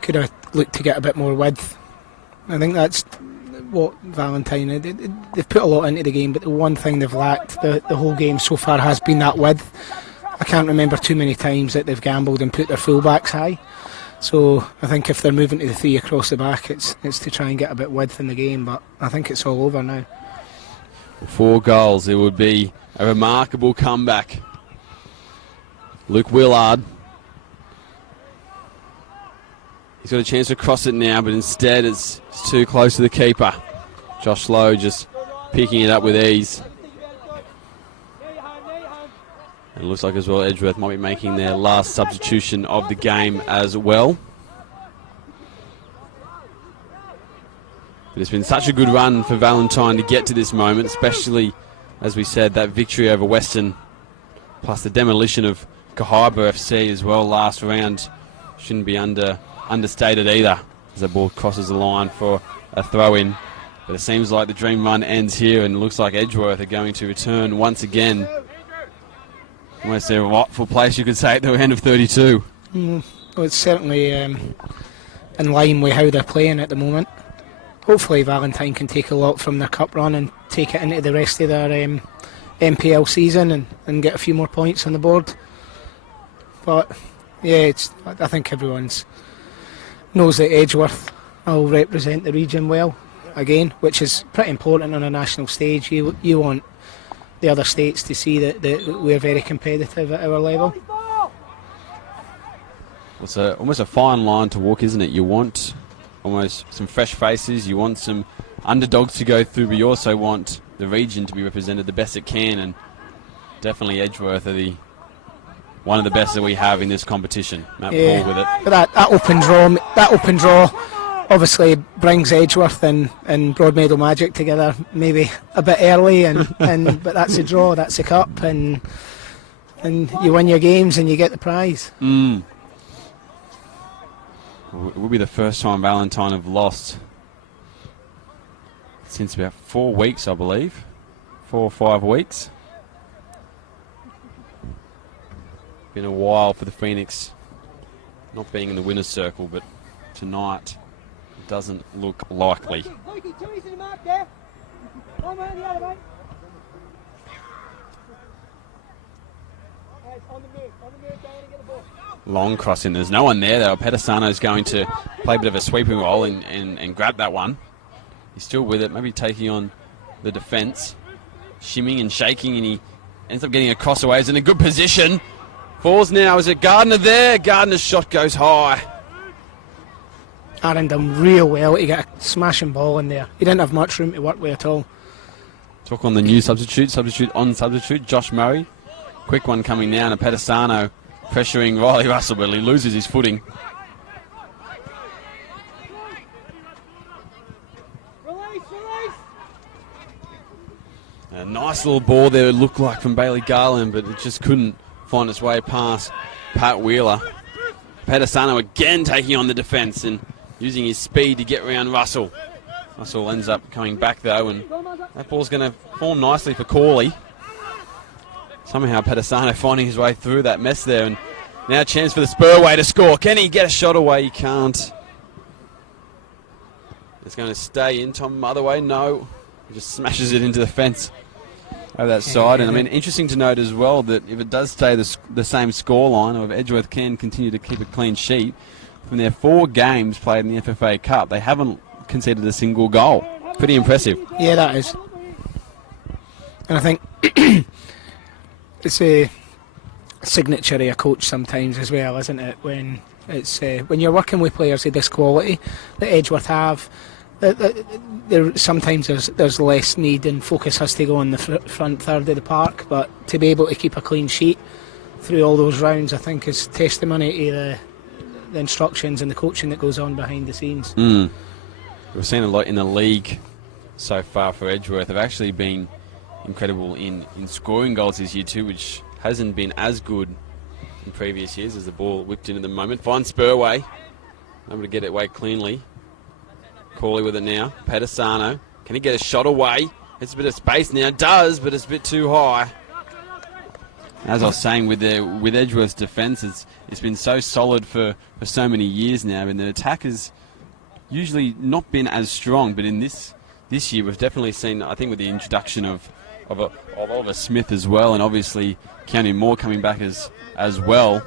could have looked to get a bit more width. I think that's what Valentine, they've put a lot into the game, but the one thing they've lacked the whole game so far has been that width. I can't remember too many times that they've gambled and put their fullbacks high. So I think if they're moving to the 3 across the back, it's to try and get a bit width in the game, but I think it's all over now. 4 goals, it would be a remarkable comeback. Luke Willard. He's got a chance to cross it now, but instead it's too close to the keeper. Josh Lowe just picking it up with ease. And it looks like as well Edgeworth might be making their last substitution of the game as well. But it's been such a good run for Valentine to get to this moment, especially, as we said, that victory over Western, plus the demolition of Kahaiba FC as well last round. Shouldn't be understated either, as the ball crosses the line for a throw-in. But it seems like the dream run ends here, and it looks like Edgeworth are going to return once again. Almost their rightful place, you could say, at the end of 32. Well, it's certainly in line with how they're playing at the moment. Hopefully Valentine can take a lot from their cup run and take it into the rest of their NPL season and get a few more points on the board. But yeah, I think everyone's knows that Edgeworth will represent the region well again, which is pretty important on a national stage. You want the other states to see that we're very competitive at our level. It's almost a fine line to walk, isn't it? You want almost some fresh faces, you want some underdogs to go through, but you also want the region to be represented the best it can, and definitely Edgeworth are one of the best that we have in this competition. Matt Paul with it. But that open draw obviously brings Edgeworth and Broadmeadow Magic together maybe a bit early, and but that's a draw, that's a cup, and you win your games and you get the prize. It will be the first time Valentine have lost since about 4 weeks, I believe. 4 or 5 weeks. Been a while for the Phoenix not being in the winner's circle, but tonight it doesn't look likely. Long crossing, there's no one there though. Pedisano's going to play a bit of a sweeping role and grab that one. He's still with it, maybe taking on the defence. Shimming and shaking, and he ends up getting a crossaway. He's in a good position. Falls now, is it Gardner there? Gardner's shot goes high. Aaron done real well to get a smashing ball in there. He didn't have much room to work with at all. Talk on the new substitute on substitute, Josh Murray. Quick one coming now, and Pedisano pressuring Riley Russell, but he loses his footing. A nice little ball there, it looked like, from Bailey Garland, but it just couldn't find its way past Pat Wheeler. Pedisano again taking on the defence and using his speed to get around Russell. Russell ends up coming back though, and that ball's going to fall nicely for Corley. Somehow Pedisano finding his way through that mess there, and Now a chance for the Spurway to score. Can he get a shot away? He can't. It's going to stay in. Tom Motherway, no. He just smashes it into the fence over that side. And I mean, interesting to note as well that if it does stay the same scoreline, or if Edgeworth can continue to keep a clean sheet, from their 4 games played in the FFA Cup, they haven't conceded a single goal. Pretty impressive. Yeah, that is. And I think it's a signature of a coach sometimes as well, isn't it? When it's when you're working with players of this quality that Edgeworth have, sometimes there's less need and focus has to go on the front third of the park. But to be able to keep a clean sheet through all those rounds, I think is testimony to the instructions and the coaching that goes on behind the scenes. We've seen a lot in the league so far for Edgeworth. They've actually been incredible in scoring goals this year too, which hasn't been as good in previous years as the ball whipped in at the moment. Finds Spurway, able to get it away cleanly. Corley with it now. Pedisano, can he get a shot away? It's a bit of space now, does, but it's a bit too high. As I was saying, with Edgeworth's defence, it's been so solid for so many years now, and the attack has usually not been as strong. But in this year, we've definitely seen, I think, with the introduction of Oliver Smith as well, and obviously Keanu Moore coming back as well,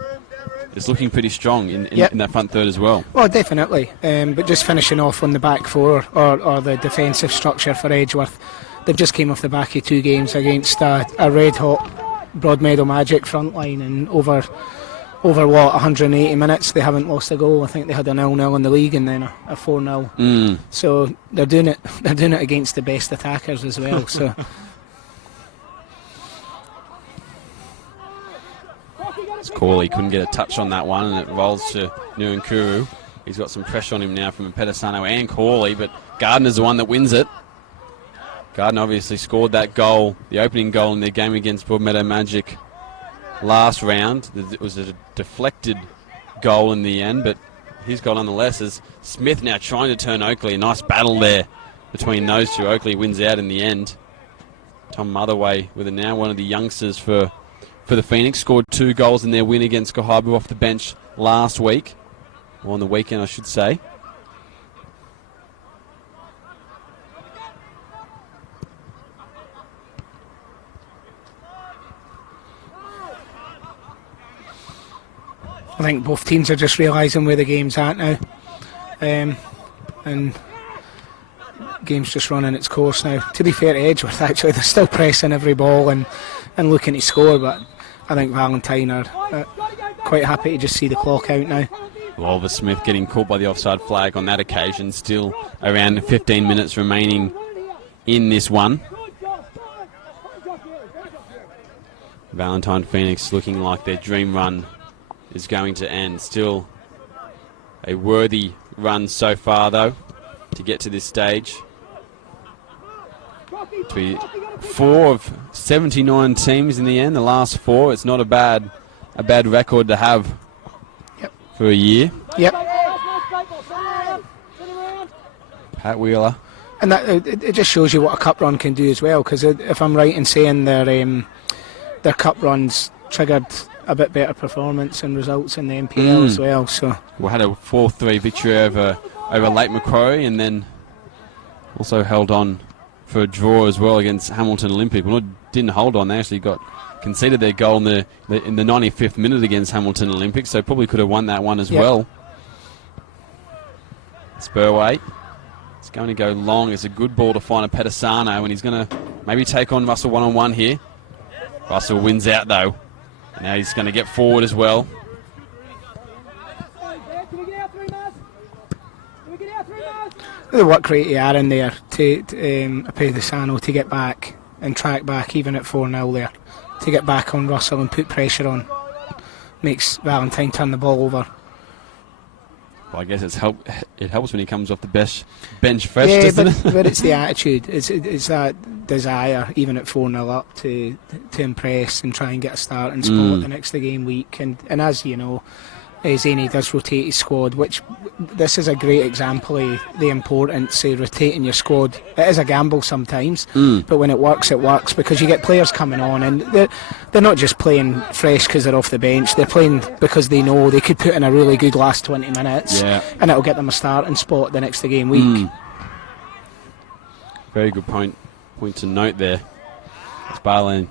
it's looking pretty strong in that front third as well. Well, definitely. But just finishing off on the back four or the defensive structure for Edgeworth, they've just came off the back of 2 games against a red-hot Broadmeadow Magic front line, and over 180 minutes they haven't lost a goal. I think they had a 0-0 in the league and then a 4-0. So they're doing it against the best attackers as well. So Corley couldn't get a touch on that one, and it rolls to Nuankuru. He's got some pressure on him now from Pedisano and Corley, but Gardner's the one that wins it. Gardner obviously scored that goal, the opening goal in their game against Broadmeadow Magic last round. It was a deflected goal in the end, but his goal nonetheless. As Smith now trying to turn Oakley. A nice battle there between those two. Oakley wins out in the end. Tom Motherway with it now, one of the youngsters for the Phoenix. Scored 2 goals in their win against Kahabu off the bench last week. Or on the weekend, I should say. I think both teams are just realising where the game's at now, and game's just running its course now. To be fair to Edgeworth, actually, they're still pressing every ball and looking to score, but I think Valentine are quite happy to just see the clock out now. Oliver Smith getting caught by the offside flag on that occasion. Still around 15 minutes remaining in this one. Valentine Phoenix looking like their dream run is going to end. Still a worthy run so far, though, to get to this stage. To be 4 of 79 teams in the end, the last 4. It's not a bad record to have for a year. Yep. Pat Wheeler. And that it just shows you what a cup run can do as well, because if I'm right in saying their cup runs triggered a bit better performance and results in the NPL as well. So we had a 4-3 victory over Lake Macquarie, and then also held on for a draw as well against Hamilton Olympic. Well, didn't hold on. They actually conceded their goal in the 95th minute against Hamilton Olympic, so probably could have won that one as well. Spurway. It's going to go long. It's a good ball to find a Pedisano, and he's going to maybe take on Russell one-on-one here. Russell wins out, though. Now he's going to get forward as well. The work rate he had in there to Pedisano to get back and track back, even at 4-0 there, to get back on Russell and put pressure on, makes Valentine turn the ball over. Well, I guess it helps when he comes off the bench fresh, doesn't it? But it's the attitude. It's that desire, even at 4-0 up, to impress and try and get a starting spot the next game week. And as you know, Zany does rotate his squad, which this is a great example of the importance of rotating your squad. It is a gamble sometimes, but when it works, because you get players coming on, and they're not just playing fresh because they're off the bench. They're playing because they know they could put in a really good last 20 minutes, and it'll get them a starting spot the next game week. Very good point to note there. As Bailey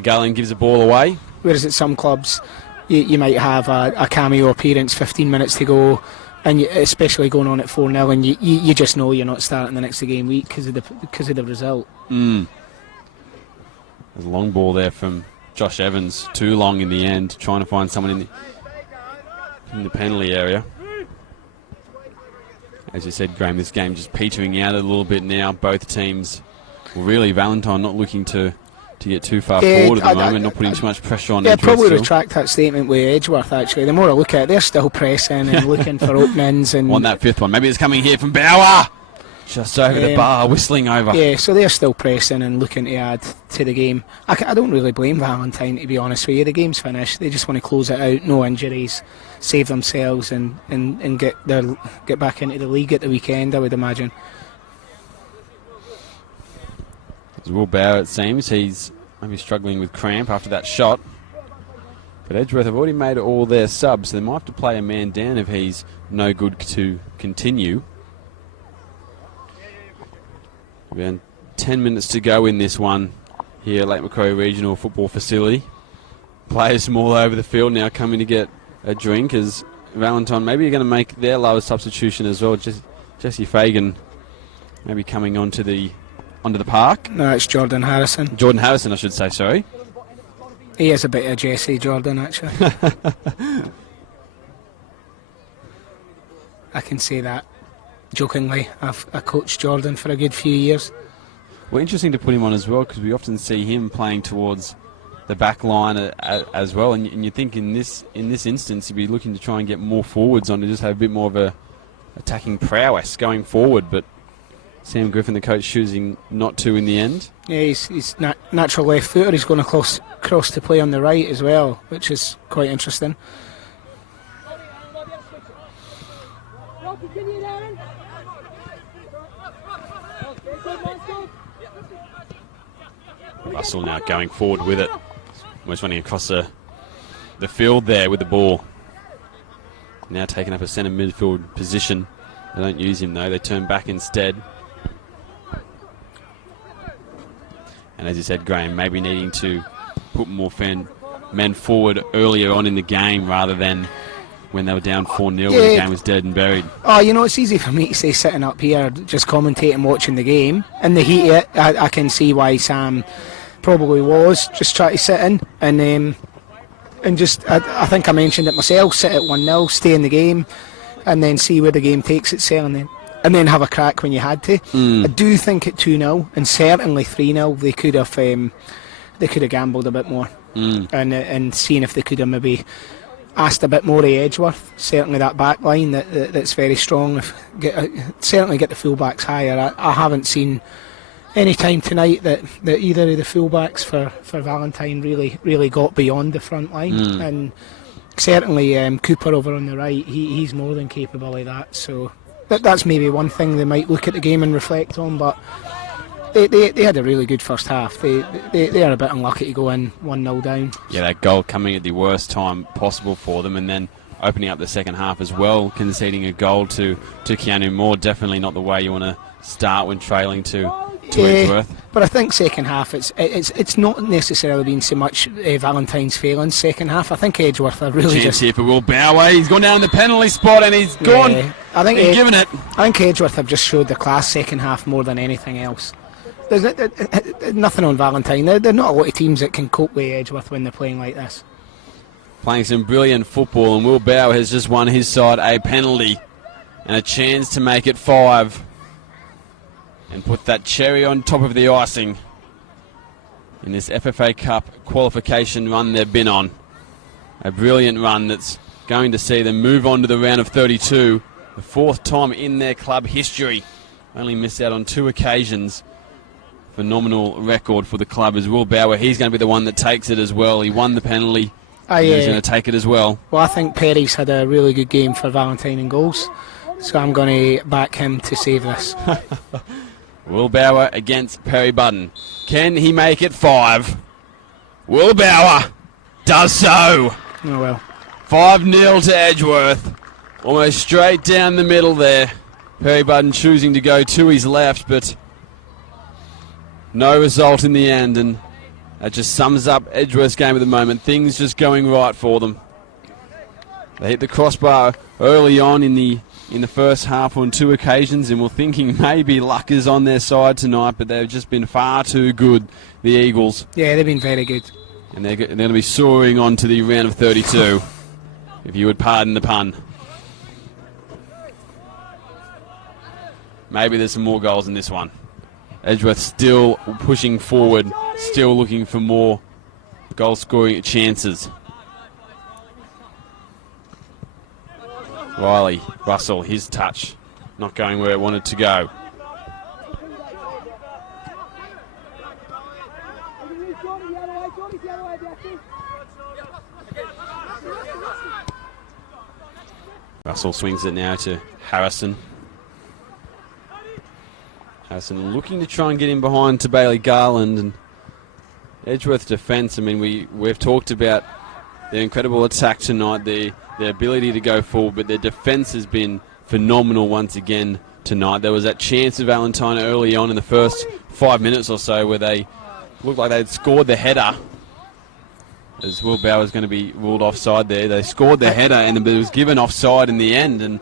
Garland gives the ball away. Whereas at some clubs, you might have a cameo appearance, 15 minutes to go, and especially going on at 4-0, and you just know you're not starting the next game week because of the result. There's a long ball there from Josh Evans, too long in the end, trying to find someone in the penalty area. As you said, Graham, this game just petering out a little bit now. Both teams, really, Valentine not looking to get too far forward at the moment, not putting too much pressure on Edgeworth. Probably retract that statement with Edgeworth, actually. The more I look at it, they're still pressing and looking for openings. And on that fifth one. Maybe it's coming here from Bauer. Just over the bar, whistling over. Yeah, so they're still pressing and looking to add to the game. I don't really blame Valentine, to be honest with you. The game's finished. They just want to close it out, no injuries, save themselves and get back into the league at the weekend, I would imagine. As Will Bauer, it seems, he's maybe struggling with cramp after that shot. But Edgeworth have already made all their subs, so they might have to play a man down if he's no good to continue. Around 10 minutes to go in this one here at Lake Macquarie Regional Football Facility. Players from all over the field now coming to get a drink as Valentine maybe are going to make their lowest substitution as well. Jesse Fagan maybe coming onto the park. No, it's Jordan Harrison. Jordan Harrison, I should say, sorry. He is a bit of Jesse Jordan, actually. I can say that jokingly. I coached Jordan for a good few years. Well, interesting to put him on as well, because we often see him playing towards the back line as well, and you think in this instance he'd be looking to try and get more forwards on to just have a bit more of a attacking prowess going forward, but Sam Griffin, the coach, choosing not to in the end. Yeah, he's natural left footer. He's going to cross to play on the right as well, which is quite interesting. Russell now going forward with it. Almost running across the field there with the ball. Now taking up a centre midfield position. They don't use him though, they turn back instead. And as you said, Graham, maybe needing to put more men forward earlier on in the game rather than when they were down 4-0 when the game was dead and buried. Oh, it's easy for me to say sitting up here just commentating, watching the game. In the heat of it, I can see why Sam probably was just trying to sit in and just, I think I mentioned it myself, sit at 1-0, stay in the game and then see where the game takes itself and then have a crack when you had to. I do think at 2-0 and certainly 3-0 they could have gambled a bit more and seen if they could have maybe asked a bit more of Edgeworth. Certainly that back line that's very strong. Certainly get the fullbacks higher. I haven't seen any time tonight that either of the fullbacks for Valentine really got beyond the front line. And certainly Cooper over on the right, he's more than capable of that. So that's maybe one thing they might look at the game and reflect on, but they had a really good first half. They are a bit unlucky to go in 1-0 down. Yeah, that goal coming at the worst time possible for them, and then opening up the second half as well, conceding a goal to Keanu Moore. Definitely not the way you want to start when trailing to Edgeworth. But I think second half it's not necessarily been so much Valentine's failings second half. I think Edgeworth are really chance here for Will Bauer. He's gone down in the penalty spot and he's gone. I think given it. I think Edgeworth have just showed the class second half more than anything else. There's nothing on Valentine. There are not a lot of teams that can cope with Edgeworth when they're playing like this. Playing some brilliant football, and Will Bauer has just won his side a penalty and a chance to make it 5 and put that cherry on top of the icing in this FFA Cup qualification run they've been on. A brilliant run that's going to see them move on to the round of 32, the 4th time in their club history. Only missed out on 2 occasions. Phenomenal record for the club as Will Bauer. He's going to be the one that takes it as well. He won the penalty He's going to take it as well. Well, I think Perry's had a really good game for Valentine in goals, so I'm going to back him to save this. Will Bauer against Perry Budden. Can he make it 5? Will Bauer does so. Oh well. 5-0 to Edgeworth. Almost straight down the middle there. Perry Budden choosing to go to his left, but no result in the end, and that just sums up Edgeworth's game at the moment. Things just going right for them. They hit the crossbar early on in the first half on 2 occasions, and we're thinking maybe luck is on their side tonight, but they've just been far too good, the Eagles. Yeah, they've been very good. And they're going to be soaring on to the round of 32, if you would pardon the pun. Maybe there's some more goals in this one. Edgeworth still pushing forward, still looking for more goal-scoring chances. Riley, Russell, his touch, not going where it wanted to go. Russell swings it now to Harrison. Harrison looking to try and get in behind to Bailey Garland, and Edgeworth defence. I mean, we've talked about their incredible attack tonight, their ability to go forward, but their defence has been phenomenal once again tonight. There was that chance of Valentine early on in the first 5 minutes or so where they looked like they'd scored the header, as Will Bauer's going to be ruled offside there. They scored the header and it was given offside in the end, and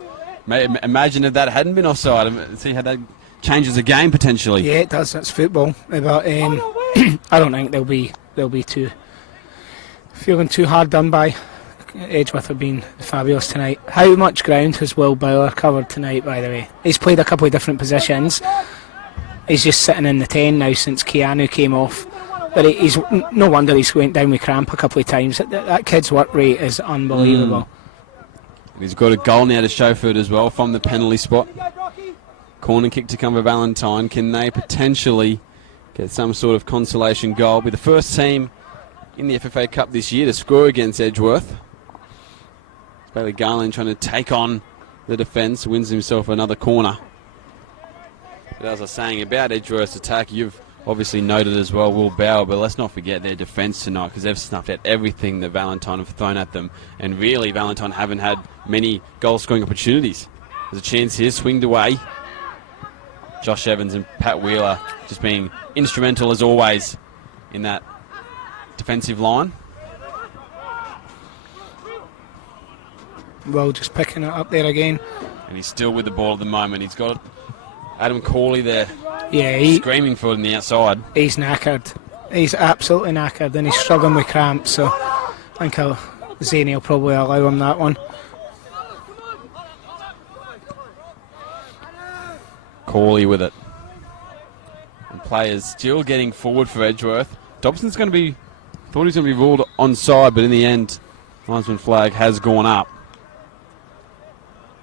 imagine if that hadn't been offside. See how that changes the game potentially. Yeah, it does. That's football. But I don't think they'll be feeling too hard done by. Edgeworth have been fabulous tonight. How much ground has Will Bauer covered tonight, by the way? He's played a couple of different positions. He's just sitting in the 10 now since Keanu came off. But he's no wonder he's went down with cramp a couple of times. That kid's work rate is unbelievable. He's got a goal now to show for it as well from the penalty spot. Corner kick to come for Valentine. Can they potentially get some sort of consolation goal? Be the first team in the FFA Cup this year to score against Edgeworth. Bailey Garland trying to take on the defence, wins himself another corner. But as I was saying about Edgeworth's attack, you've obviously noted as well Will Bauer, but let's not forget their defence tonight, because they've snuffed out everything that Valentine have thrown at them, and really Valentine haven't had many goal scoring opportunities. There's a chance here, swinged away. Josh Evans and Pat Wheeler just being instrumental as always in that defensive line. Well, just picking it up there again. And he's still with the ball at the moment. He's got Adam Corley there, screaming for it on the outside. He's knackered. He's absolutely knackered, and he's struggling with cramps, so I think Zany will probably allow him that one. Corley with it. And players still getting forward for Edgeworth. Dobson's going to be, thought he was going to be ruled onside, but in the end, linesman flag has gone up.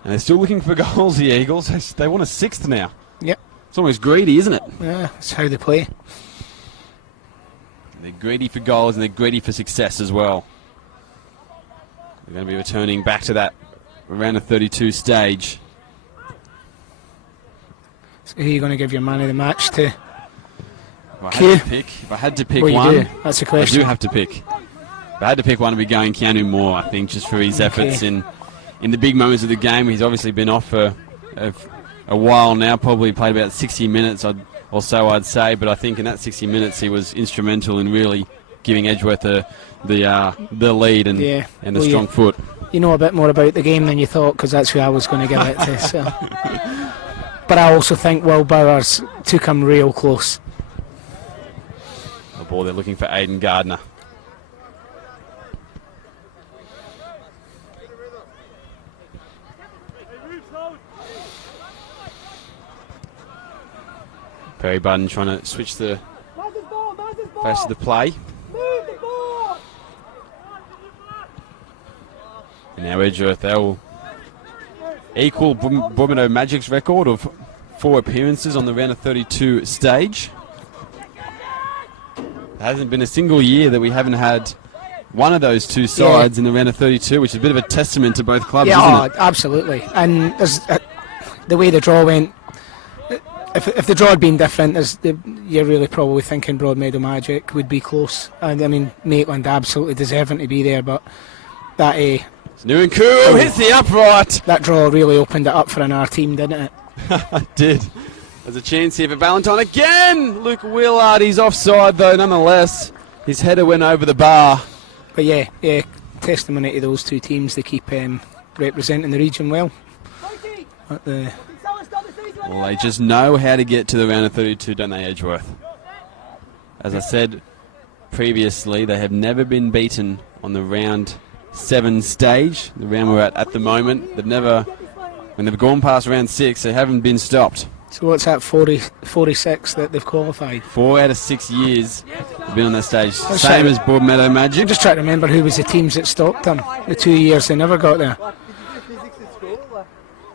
And they're still looking for goals, the Eagles. They want a 6th now. Yep. It's almost greedy, isn't it? Yeah, that's how they play. They're greedy for goals and they're greedy for success as well. They're going to be returning back to that around the 32 stage. So who are you going to give your man of the match to? If I had to pick one, do? That's the question. I do have to pick. If I had to pick one, I'd be going Keanu Moore, I think, just for his efforts in the big moments of the game. He's obviously been off for a while now, probably played about 60 minutes or so, I'd say, but I think in that 60 minutes he was instrumental in really giving Edgeworth the lead and the strong foot. You know a bit more about the game than you thought, because that's who I was going to give it to. So. But I also think Will Bowers took him real close. The ball they're looking for Aidan Gardner. Perry Budden trying to switch the face of the play. And now Edgeworth, they'll equal Broadmeadow Magic's record of 4 appearances on the round of 32 stage. There hasn't been a single year that we haven't had one of those two sides in the round of 32, which is a bit of a testament to both clubs, isn't it? Absolutely. And the way the draw went, if the draw had been different, you're really probably thinking Broadmeadow Magic would be close. And I mean, Maitland absolutely deserving to be there, but that Nuankuru hits the upright. That draw really opened it up for our team, didn't it? It did. There's a chance here for Valentine again. Luke Willard, he's offside though, nonetheless. His header went over the bar. But yeah, testimony to those two teams. They keep representing the region well. Well, they just know how to get to the round of 32, don't they, Edgeworth? As I said previously, they have never been beaten on the round 7 stage, the round we're at the moment. They've never, when they've gone past round 6, they haven't been stopped. So what's that, 46 that they've qualified? 4 out of 6 years they've been on that stage. Same as Broadmeadow Magic. I'm just trying to remember who was the teams that stopped them. The 2 years they never got there.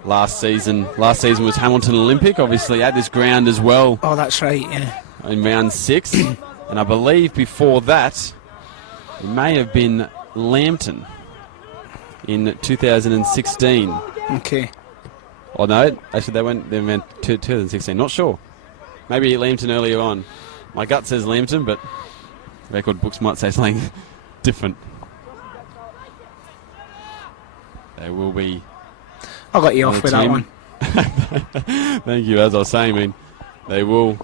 Last season was Hamilton Olympic, obviously at this ground as well. Oh, that's right, yeah. In round 6. And I believe before that, it may have been Lambton in 2016. Okay. Oh no, actually they went 2016, not sure. Maybe Lambton earlier on. My gut says Lambton, but record books might say something different. They will be... I got you off with that one. Thank you. As I was saying, I mean,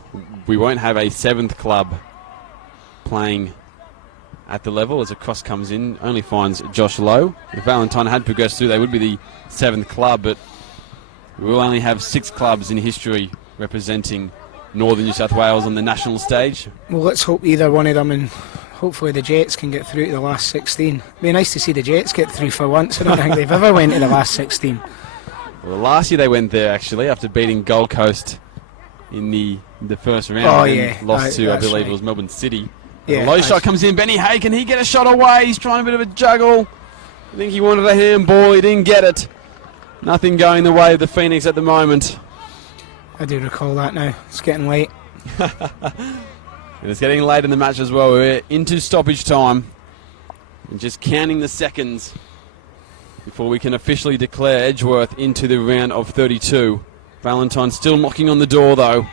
we won't have a 7th club playing at the level as a cross comes in. Only finds Josh Lowe. If Valentine had progressed through, they would be the 7th club, but we will only have 6 clubs in history representing Northern New South Wales on the national stage. Well, let's hope either one of them, and hopefully the Jets can get through to the last 16. It'd be nice to see the Jets get through for once. I don't think they've ever went to the last 16. Well, last year they went there actually after beating Gold Coast in the first round and lost to, I believe it was Melbourne City. The low shot comes in. Benny Hay, can he get a shot away? He's trying a bit of a juggle. I think he wanted a handball. He didn't get it. Nothing going the way of the Phoenix at the moment. I do recall that now. It's getting late. And it's getting late in the match as well. We're into stoppage time and just counting the seconds before we can officially declare Edgeworth into the round of 32. Valentine still knocking on the door though.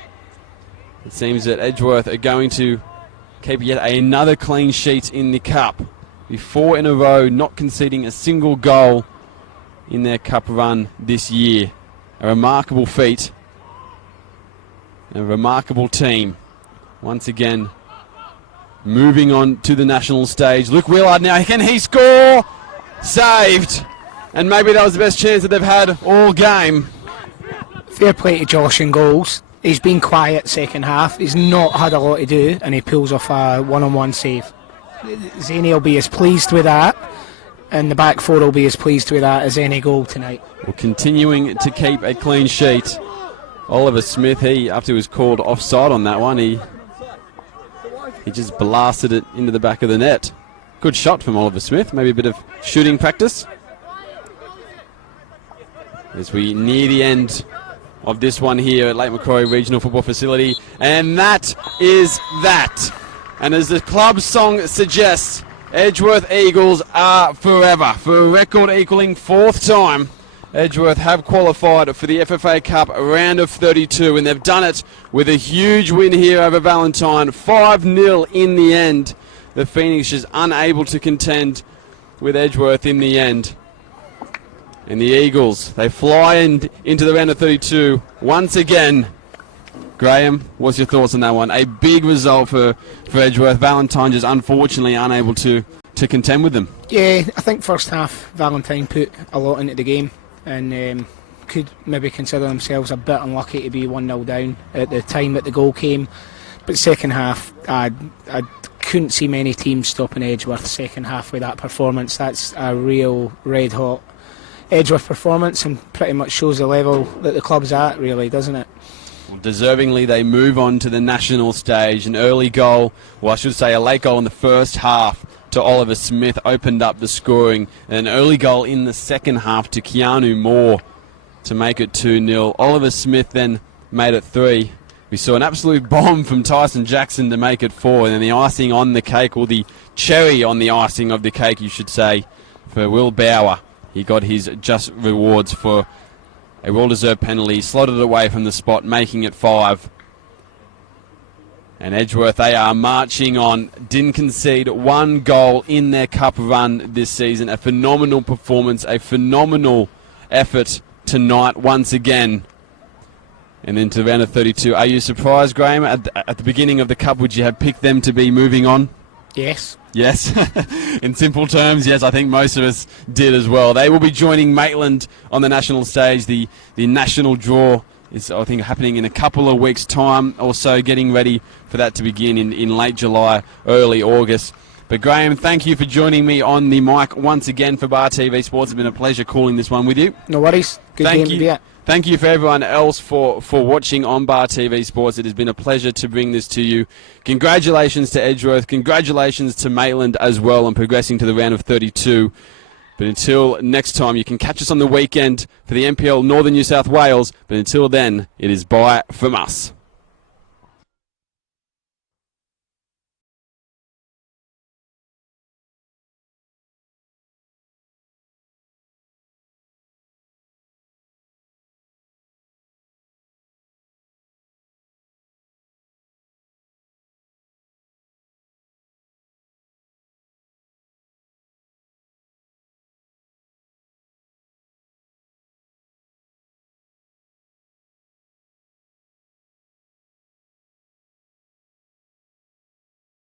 It seems that Edgeworth are going to keep yet another clean sheet in the cup. 4 in a row, not conceding a single goal in their cup run this year. A remarkable feat. A remarkable team. Once again, moving on to the national stage. Luke Willard now, can he score? Saved. And maybe that was the best chance that they've had all game. Fair play to Josh in goals. He's been quiet second half. He's not had a lot to do, and he pulls off a one-on-one save. Zaney will be as pleased with that, and the back four will be as pleased with that as any goal tonight. Well, continuing to keep a clean sheet. Oliver Smith, after he was called offside on that one, he just blasted it into the back of the net. Good shot from Oliver Smith, maybe a bit of shooting practice. As we near the end of this one here at Lake Macquarie Regional Football Facility. And that is that. And as the club song suggests, Edgeworth Eagles are forever. For a record equaling 4th time, Edgeworth have qualified for the FFA Cup round of 32, and they've done it with a huge win here over Valentine. 5-0 in the end. The Phoenix is unable to contend with Edgeworth in the end. And the Eagles, they fly into the round of 32 once again. Graham, what's your thoughts on that one? A big result for Edgeworth. Valentine just unfortunately unable to contend with them. Yeah, I think first half Valentine put a lot into the game and could maybe consider themselves a bit unlucky to be 1-0 down at the time that the goal came. But second half, I couldn't see many teams stopping Edgeworth second half with that performance. That's a real red-hot Edgeworth performance and pretty much shows the level that the club's at, really, doesn't it? Well, deservingly, they move on to the national stage. An early goal, well, I should say a late goal in the first half to Oliver Smith opened up the scoring. And an early goal in the second half to Keanu Moore to make it 2-0. Oliver Smith then made it 3. We saw an absolute bomb from Tyson Jackson to make it 4, and then the icing on the cake, or the cherry on the icing of the cake, you should say, for Will Bauer. He got his just rewards for a well-deserved penalty, slotted away from the spot, making it 5. And Edgeworth, they are marching on, didn't concede 1 goal in their cup run this season. A phenomenal performance, a phenomenal effort tonight once again. And then to the round of 32. Are you surprised, Graham? At the beginning of the cup, would you have picked them to be moving on? Yes. Yes. In simple terms, yes, I think most of us did as well. They will be joining Maitland on the national stage. The national draw is, I think, happening in a couple of weeks' time, also getting ready for that to begin in late July, early August. But Graham, thank you for joining me on the mic once again for Bar TV Sports. It's been a pleasure calling this one with you. No worries. Good game to be at. Thank you for everyone else for watching on Bar TV Sports. It has been a pleasure to bring this to you. Congratulations to Edgeworth. Congratulations to Maitland as well on progressing to the round of 32. But until next time, you can catch us on the weekend for the NPL Northern New South Wales. But until then, it is bye from us.